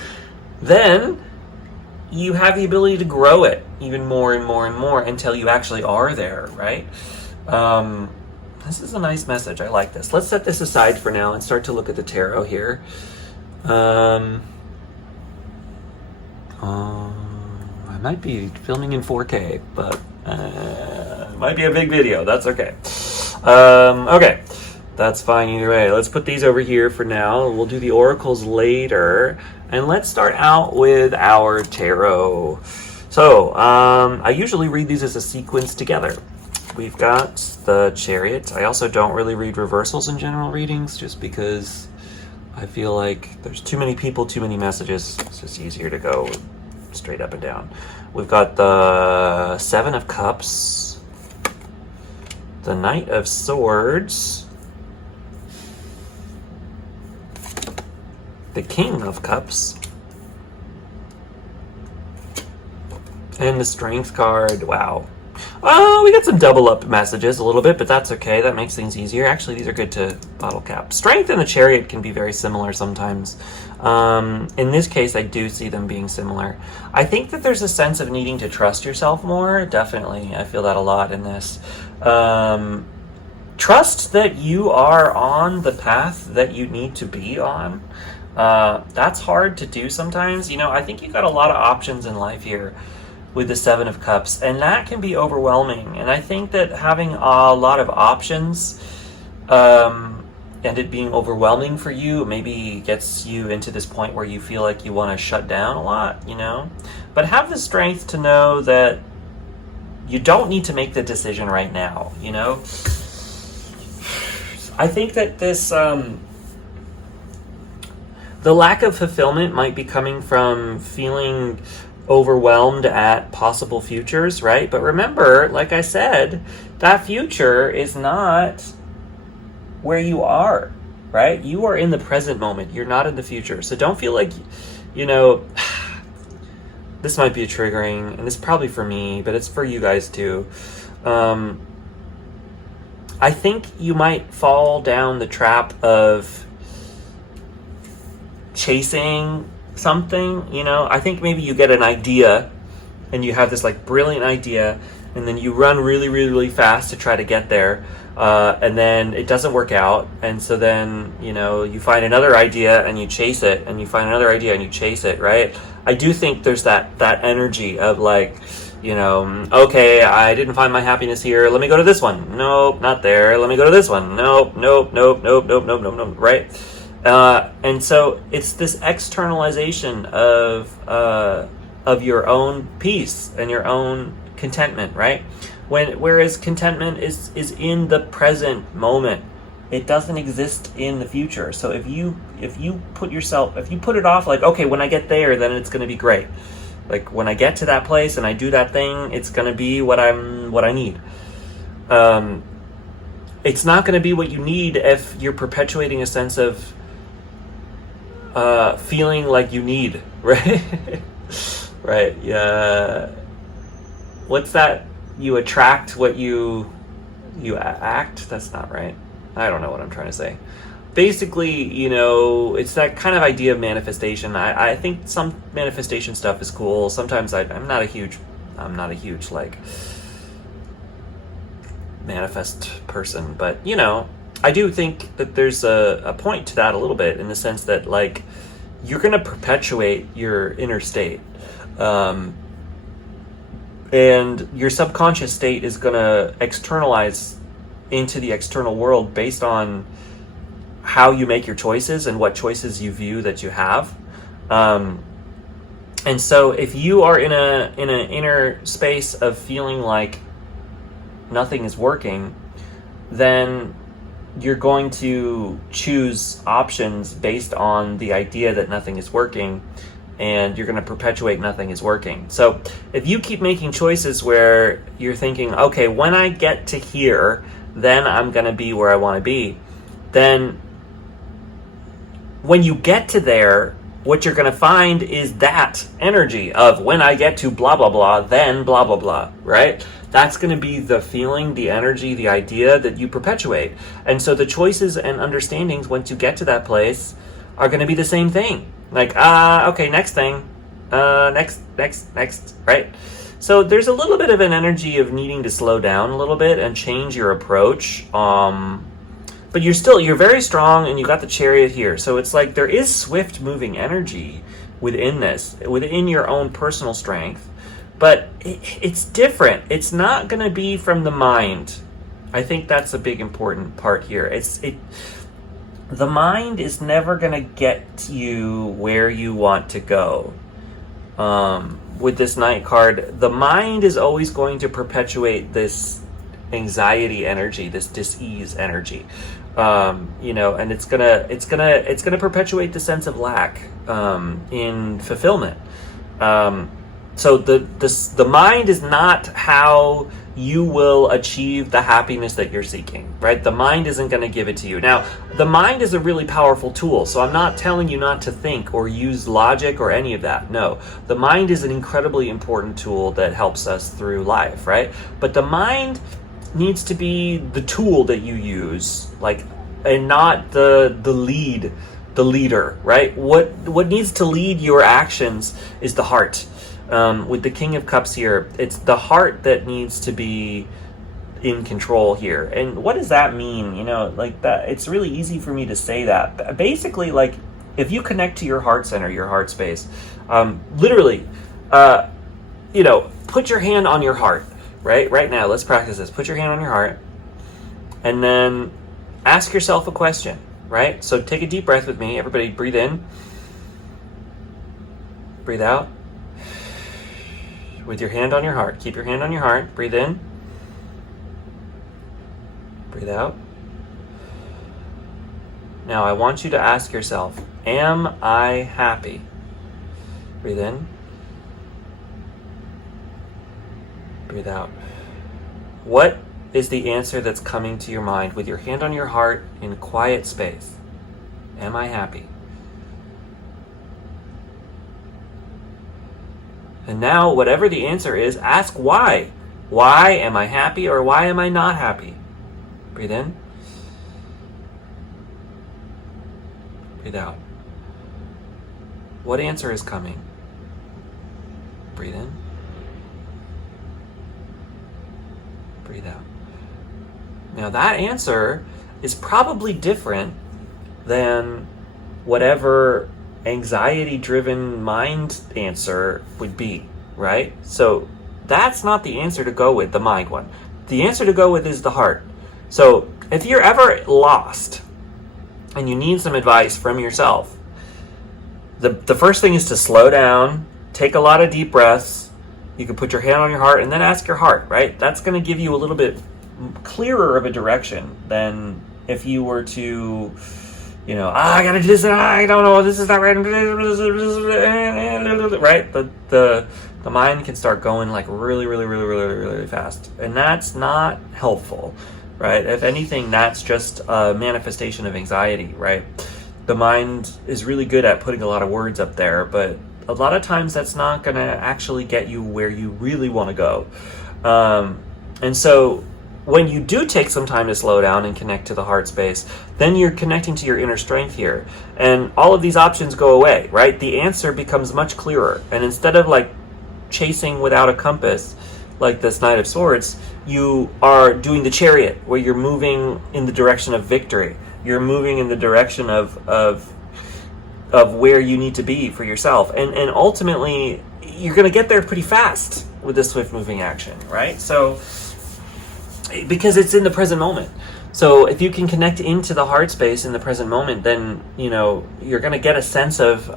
then you have the ability to grow it even more and more and more until you actually are there, right? This is a nice message. I like this. Let's set this aside for now and start to look at the tarot here. I might be filming in 4K, but it might be a big video. That's okay. Okay. That's fine either way. Let's put these over here for now. We'll do the oracles later. And let's start out with our tarot. So, I usually read these as a sequence together. We've got the Chariot. I also don't really read reversals in general readings just because I feel like there's too many people, too many messages. It's just easier to go straight up and down. We've got the Seven of Cups, the Knight of Swords, the King of Cups, and the Strength card. Wow. Oh, we got some double up messages a little bit, but that's okay. That makes things easier. Actually, these are good to bottle cap. Strength and the Chariot can be very similar sometimes. In this case, I do see them being similar. I think that there's a sense of needing to trust yourself more. Definitely. I feel that a lot in this. Trust that you are on the path that you need to be on. That's hard to do sometimes. You know, I think you've got a lot of options in life here with the Seven of Cups, and that can be overwhelming. And I think that having a lot of options and it being overwhelming for you maybe gets you into this point where you feel like you want to shut down a lot, you know? But have the strength to know that you don't need to make the decision right now, you know? I think that this, the lack of fulfillment might be coming from feeling overwhelmed at possible futures, right? But remember, like I said, that future is not where you are, right? You are in the present moment. You're not in the future. So don't feel like, you know, this might be a triggering, and it's probably for me, but it's for you guys too. I think you might fall down the trap of chasing something, you know. I think maybe you get an idea and you have this like brilliant idea, and then you run really, really, really fast to try to get there, and then it doesn't work out, and so then, you know, you find another idea and you chase it, and you find another idea and you chase it, right? I do think there's that energy of like, you know, okay, I didn't find my happiness here, let me go to this one. Nope, not there. Let me go to this one. Nope, nope, nope, nope, nope, nope, nope, nope, right? And so it's this externalization of your own peace and your own contentment, right? Whereas contentment is in the present moment. It doesn't exist in the future. So if you put it off like, okay, when I get there, then it's going to be great. Like when I get to that place and I do that thing, it's going to be what I need. It's not going to be what you need if you're perpetuating a sense of feeling like you need, right? Right. Yeah. What's that? You attract what you act? That's not right. I don't know what I'm trying to say. Basically, you know, it's that kind of idea of manifestation. I think some manifestation stuff is cool. Sometimes I'm not a huge like manifest person, but you know, I do think that there's a point to that a little bit, in the sense that like you're going to perpetuate your inner state, and your subconscious state is going to externalize into the external world based on how you make your choices and what choices you view that you have. And so if you are in an inner space of feeling like nothing is working, then you're going to choose options based on the idea that nothing is working, and you're going to perpetuate nothing is working. So if you keep making choices where you're thinking, okay, when I get to here, then I'm going to be where I want to be, then when you get to there, what you're going to find is that energy of when I get to blah, blah, blah, then blah, blah, blah, right? That's going to be the feeling, the energy, the idea that you perpetuate. And so the choices and understandings once you get to that place are going to be the same thing. Like, okay, next thing, next, right? So there's a little bit of an energy of needing to slow down a little bit and change your approach. But you're very strong, and you got the Chariot here. So it's like there is swift moving energy within your own personal strength. But it's different. It's not going to be from the mind. I think that's a big important part here. The mind is never going to get you where you want to go. With this Knight card, the mind is always going to perpetuate this anxiety energy, this dis-ease energy. And it's gonna perpetuate the sense of lack in fulfillment. So the mind is not how you will achieve the happiness that you're seeking, right? The mind isn't going to give it to you. Now, the mind is a really powerful tool, so I'm not telling you not to think or use logic or any of that. No, the mind is an incredibly important tool that helps us through life, right? But the mind needs to be the tool that you use, and not the leader, right? What needs to lead your actions is the heart. With the King of Cups here, it's the heart that needs to be in control here. And what does that mean? That it's really easy for me to say that. Basically, if you connect to your heart center, your heart space, literally, put your hand on your heart, right? Right now, let's practice this. Put your hand on your heart, and then ask yourself a question, right? So take a deep breath with me. Everybody breathe in. Breathe out. With your hand on your heart. Keep your hand on your heart. Breathe in. Breathe out. Now I want you to ask yourself, am I happy? Breathe in. Breathe out. What is the answer that's coming to your mind with your hand on your heart in quiet space? Am I happy? And now, whatever the answer is, ask why. Why am I happy or why am I not happy? Breathe in. Breathe out. What answer is coming? Breathe in. Breathe out. Now that answer is probably different than whatever anxiety-driven mind answer would be, right? So that's not the answer to go with, the mind one. The answer to go with is the heart. So if you're ever lost and you need some advice from yourself, the first thing is to slow down, take a lot of deep breaths. You can put your hand on your heart and then ask your heart, right? That's going to give you a little bit clearer of a direction than if you were to I gotta do this, I don't know, this is not right, right? The mind can start going really, really, really, really, really fast. And that's not helpful, right? If anything, that's just a manifestation of anxiety, right? The mind is really good at putting a lot of words up there, but a lot of times that's not gonna actually get you where you really wanna go. And so when you do take some time to slow down and connect to the heart space, then you're connecting to your inner strength here. And all of these options go away, right? The answer becomes much clearer. And instead of chasing without a compass, like this Knight of Swords, you are doing the Chariot, where you're moving in the direction of victory. You're moving in the direction of where you need to be for yourself. And ultimately, you're going to get there pretty fast with this swift moving action, right? So, because it's in the present moment. So if you can connect into the heart space in the present moment, then you're going to get a sense of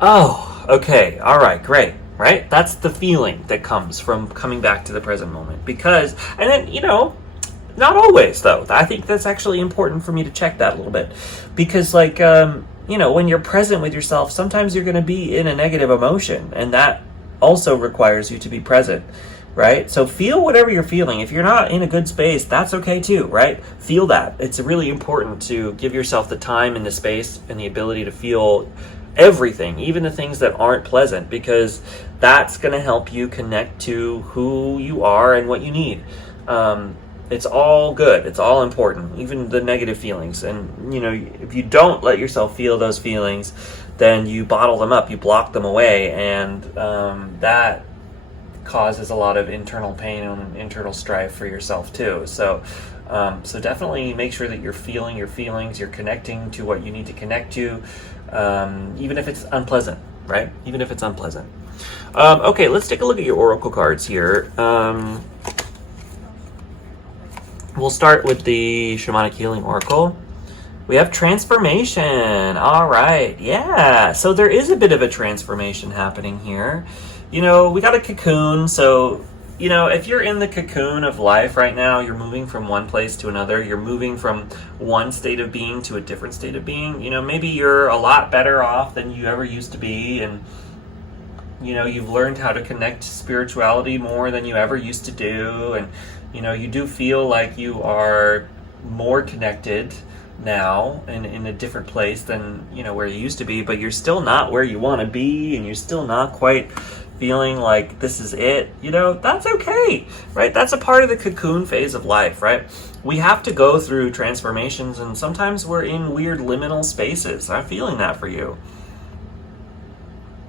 oh, okay, all right, great, right? That's the feeling that comes from coming back to the present moment. Because, and then not always though. I think that's actually important for me to check that a little bit, because when you're present with yourself, sometimes you're going to be in a negative emotion, and that also requires you to be present. Right? So feel whatever you're feeling. If you're not in a good space, that's okay too, right? Feel that. It's really important to give yourself the time and the space and the ability to feel everything, even the things that aren't pleasant, because that's going to help you connect to who you are and what you need. It's all good. It's all important, even the negative feelings. And, if you don't let yourself feel those feelings, then you bottle them up, you block them away, and that causes a lot of internal pain and internal strife for yourself too. So definitely make sure that you're feeling your feelings, you're connecting to what you need to connect to, even if it's unpleasant, right? Even if it's unpleasant. Okay, let's take a look at your oracle cards here. We'll start with the Shamanic Healing Oracle. We have transformation. All right. Yeah. So there is a bit of a transformation happening here. We got a cocoon. So, if you're in the cocoon of life right now, you're moving from one place to another. You're moving from one state of being to a different state of being. Maybe you're a lot better off than you ever used to be. And, you've learned how to connect to spirituality more than you ever used to do. And, you do feel like you are more connected now and in a different place than where you used to be, but you're still not where you want to be, and you're still not quite feeling like this is it. That's okay, right? That's a part of the cocoon phase of life, right? We have to go through transformations, and sometimes we're in weird liminal spaces. I'm feeling that for you.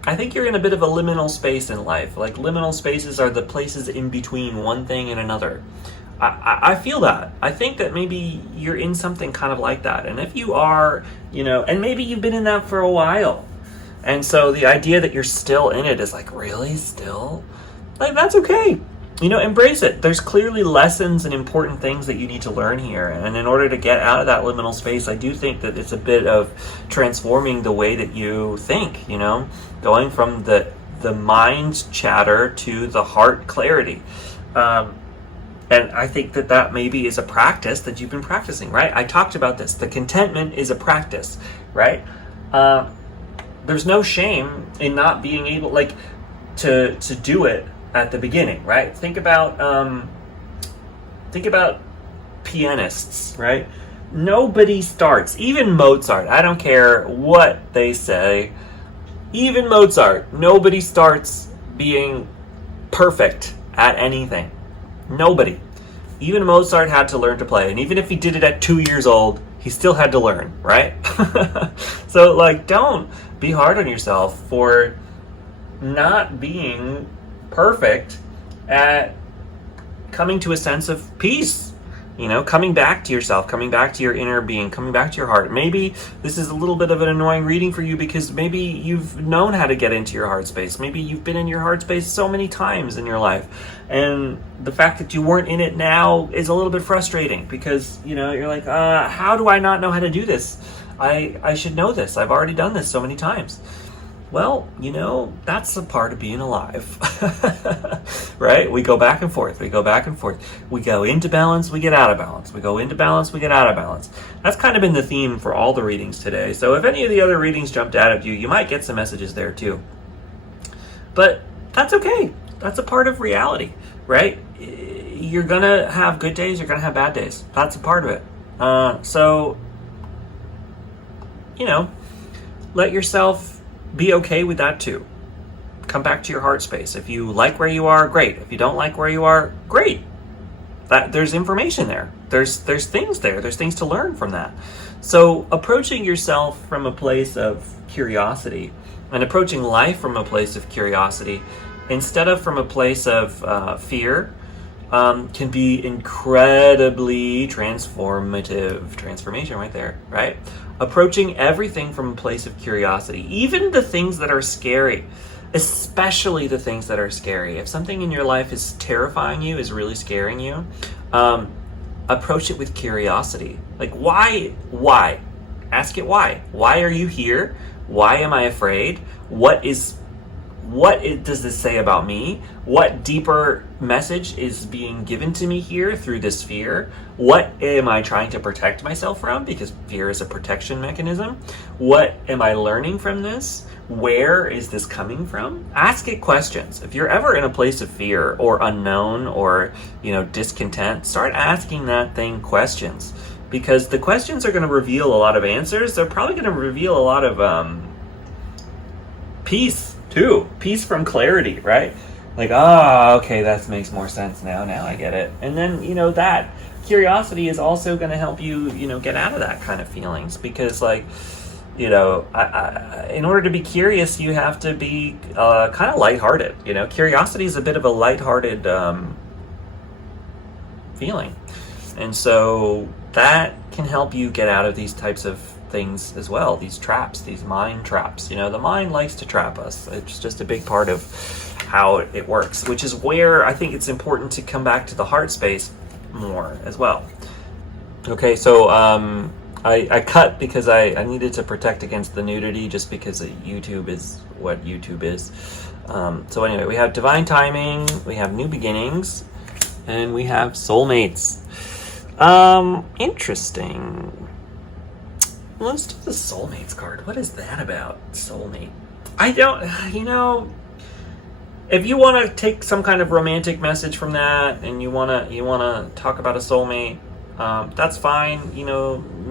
I think you're in a bit of a liminal space in life. Like, liminal spaces are the places in between one thing and another. I feel that. I think that maybe you're in something kind of like that. And if you are, and maybe you've been in that for a while. And so the idea that you're still in it is like, really? Still? Like, that's okay. Embrace it. There's clearly lessons and important things that you need to learn here. And in order to get out of that liminal space, I do think that it's a bit of transforming the way that you think, going from the mind chatter to the heart clarity. And I think that maybe is a practice that you've been practicing, right? I talked about this. The contentment is a practice, right? There's no shame in not being able, to do it at the beginning, right? Think about pianists, right? Nobody starts, even Mozart. I don't care what they say. Even Mozart, nobody starts being perfect at anything. Nobody. Even Mozart had to learn to play, and even if he did it at 2 years old, he still had to learn, right? So, don't be hard on yourself for not being perfect at coming to a sense of peace. Coming back to yourself, coming back to your inner being, coming back to your heart. Maybe this is a little bit of an annoying reading for you because maybe you've known how to get into your heart space. Maybe you've been in your heart space so many times in your life. And the fact that you weren't in it now is a little bit frustrating because, you're like, how do I not know how to do this? I should know this. I've already done this so many times. Well, that's a part of being alive, right? We go back and forth. We go back and forth. We go into balance, we get out of balance. We go into balance, we get out of balance. That's kind of been the theme for all the readings today. So if any of the other readings jumped out at you, you might get some messages there too. But that's okay. That's a part of reality, right? You're going to have good days, you're going to have bad days. That's a part of it. So, let yourself be okay with that too. Come back to your heart space. If you like where you are, great. If you don't like where you are, great. There's information there. There's things there. There's things to learn from that. So approaching yourself from a place of curiosity and approaching life from a place of curiosity instead of from a place of fear can be incredibly transformation right there, right? Approaching everything from a place of curiosity, even the things that are scary, especially the things that are scary. If something in your life is terrifying you, is really scaring you, approach it with curiosity. Like, why? Ask it why. Why are you here? Why am I afraid? What does this say about me? What deeper message is being given to me here through this fear? What am I trying to protect myself from? Because fear is a protection mechanism. What am I learning from this? Where is this coming from? Ask it questions. If you're ever in a place of fear or unknown or, discontent, start asking that thing questions. Because the questions are going to reveal a lot of answers. They're probably going to reveal a lot of peace too. Peace from clarity, right? Like, okay, that makes more sense now. Now I get it. And then, that curiosity is also going to help you, get out of that kind of feelings. Because, in order to be curious, you have to be kind of lighthearted. Curiosity is a bit of a lighthearted feeling. And so that can help you get out of these types of things as well, these traps, these mind traps. The mind likes to trap us. It's just a big part of how it works, which is where I think it's important to come back to the heart space more as well. Okay, so I cut because I needed to protect against the nudity, just because YouTube is what YouTube is. So anyway, we have divine timing, we have new beginnings, and we have soulmates. Interesting. Let's do the soulmates card. What is that about, soulmate? I don't, if you want to take some kind of romantic message from that, and you want to talk about a soulmate, that's fine.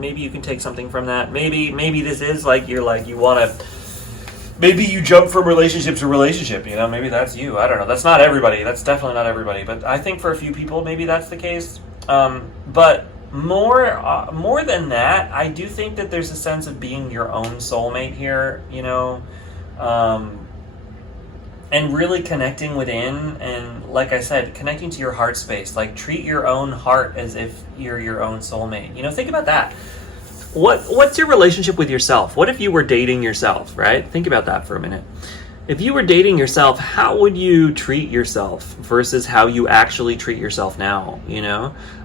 Maybe you can take something from that. Maybe this is like you want to. Maybe you jump from relationship to relationship. Maybe that's you. I don't know. That's not everybody. That's definitely not everybody. But I think for a few people, maybe that's the case. But more than that, I do think that there's a sense of being your own soulmate here. And really connecting within, and like I said, connecting to your heart space. Like, treat your own heart as if you're your own soulmate. Think about that. What's your relationship with yourself? What if you were dating yourself, right? Think about that for a minute. If you were dating yourself, how would you treat yourself versus how you actually treat yourself now?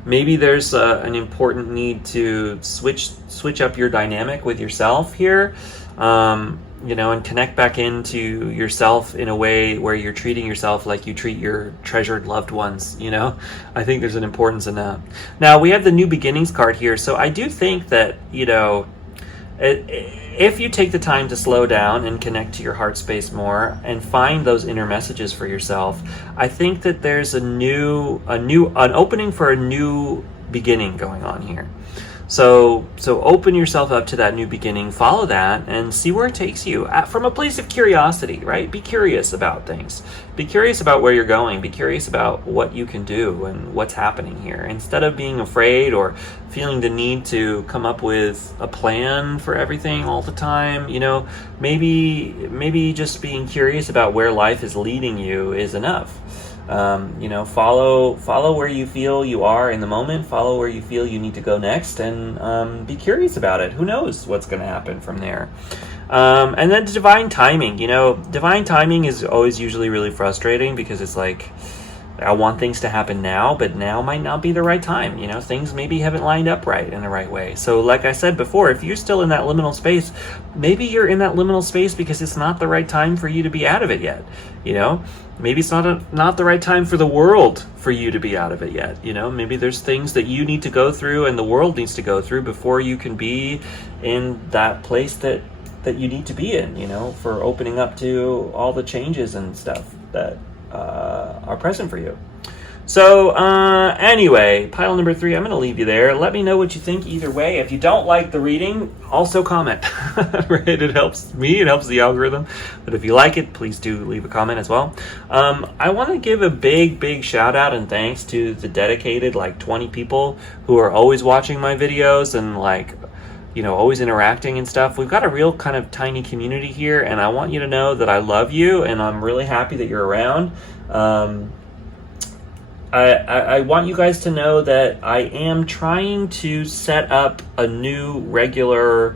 Maybe there's an important need to switch up your dynamic with yourself here. And connect back into yourself in a way where you're treating yourself like you treat your treasured loved ones. I think there's an importance in that. Now, we have the new beginnings card here. So I do think that, if you take the time to slow down and connect to your heart space more and find those inner messages for yourself, I think that there's an opening for a new beginning going on here. So open yourself up to that new beginning, follow that, and see where it takes you from a place of curiosity, right? Be curious about things. Be curious about where you're going. Be curious about what you can do and what's happening here. Instead of being afraid or feeling the need to come up with a plan for everything all the time, maybe just being curious about where life is leading you is enough. Follow where you feel you are in the moment, follow where you feel you need to go next, and be curious about it. Who knows what's going to happen from there? And then divine timing. Divine timing is always usually really frustrating, because it's like, I want things to happen now, but now might not be the right time. Things maybe haven't lined up right in the right way. So like I said before, if you're still in that liminal space, maybe you're in that liminal space because it's not the right time for you to be out of it yet. Maybe it's not the right time for the world for you to be out of it yet. Maybe there's things that you need to go through and the world needs to go through before you can be in that place that you need to be in, for opening up to all the changes and stuff that are present for you. So anyway, pile number 3, I'm going to leave you there. Let me know what you think either way. If you don't like the reading, also comment. Right? It helps me, it helps the algorithm. But if you like it, please do leave a comment as well. I want to give a big shout out and thanks to the dedicated 20 people who are always watching my videos and always interacting and stuff. We've got a real kind of tiny community here, and I want you to know that I love you and I'm really happy that you're around. I want you guys to know that I am trying to set up a new regular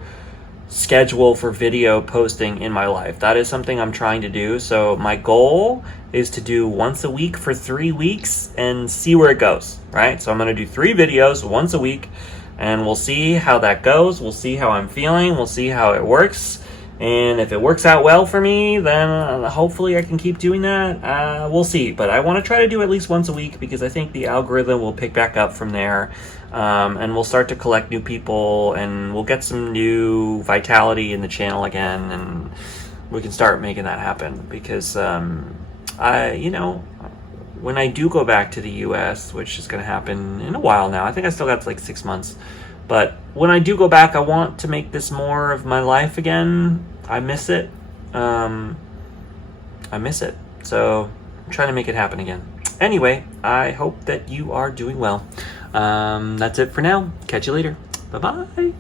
schedule for video posting in my life. That is something I'm trying to do. So my goal is to do once a week for 3 weeks and see where it goes, right? So I'm going to do 3 videos once a week, and we'll see how that goes. We'll see how I'm feeling. We'll see how it works. And if it works out well for me, then hopefully I can keep doing that. We'll see. But I want to try to do at least once a week, because I think the algorithm will pick back up from there. And we'll start to collect new people, and we'll get some new vitality in the channel again. And we can start making that happen, because when I do go back to the US, which is going to happen in a while now, I think I still got 6 months. But when I do go back, I want to make this more of my life again. I miss it. So I'm trying to make it happen again. Anyway, I hope that you are doing well. That's it for now. Catch you later. Bye-bye.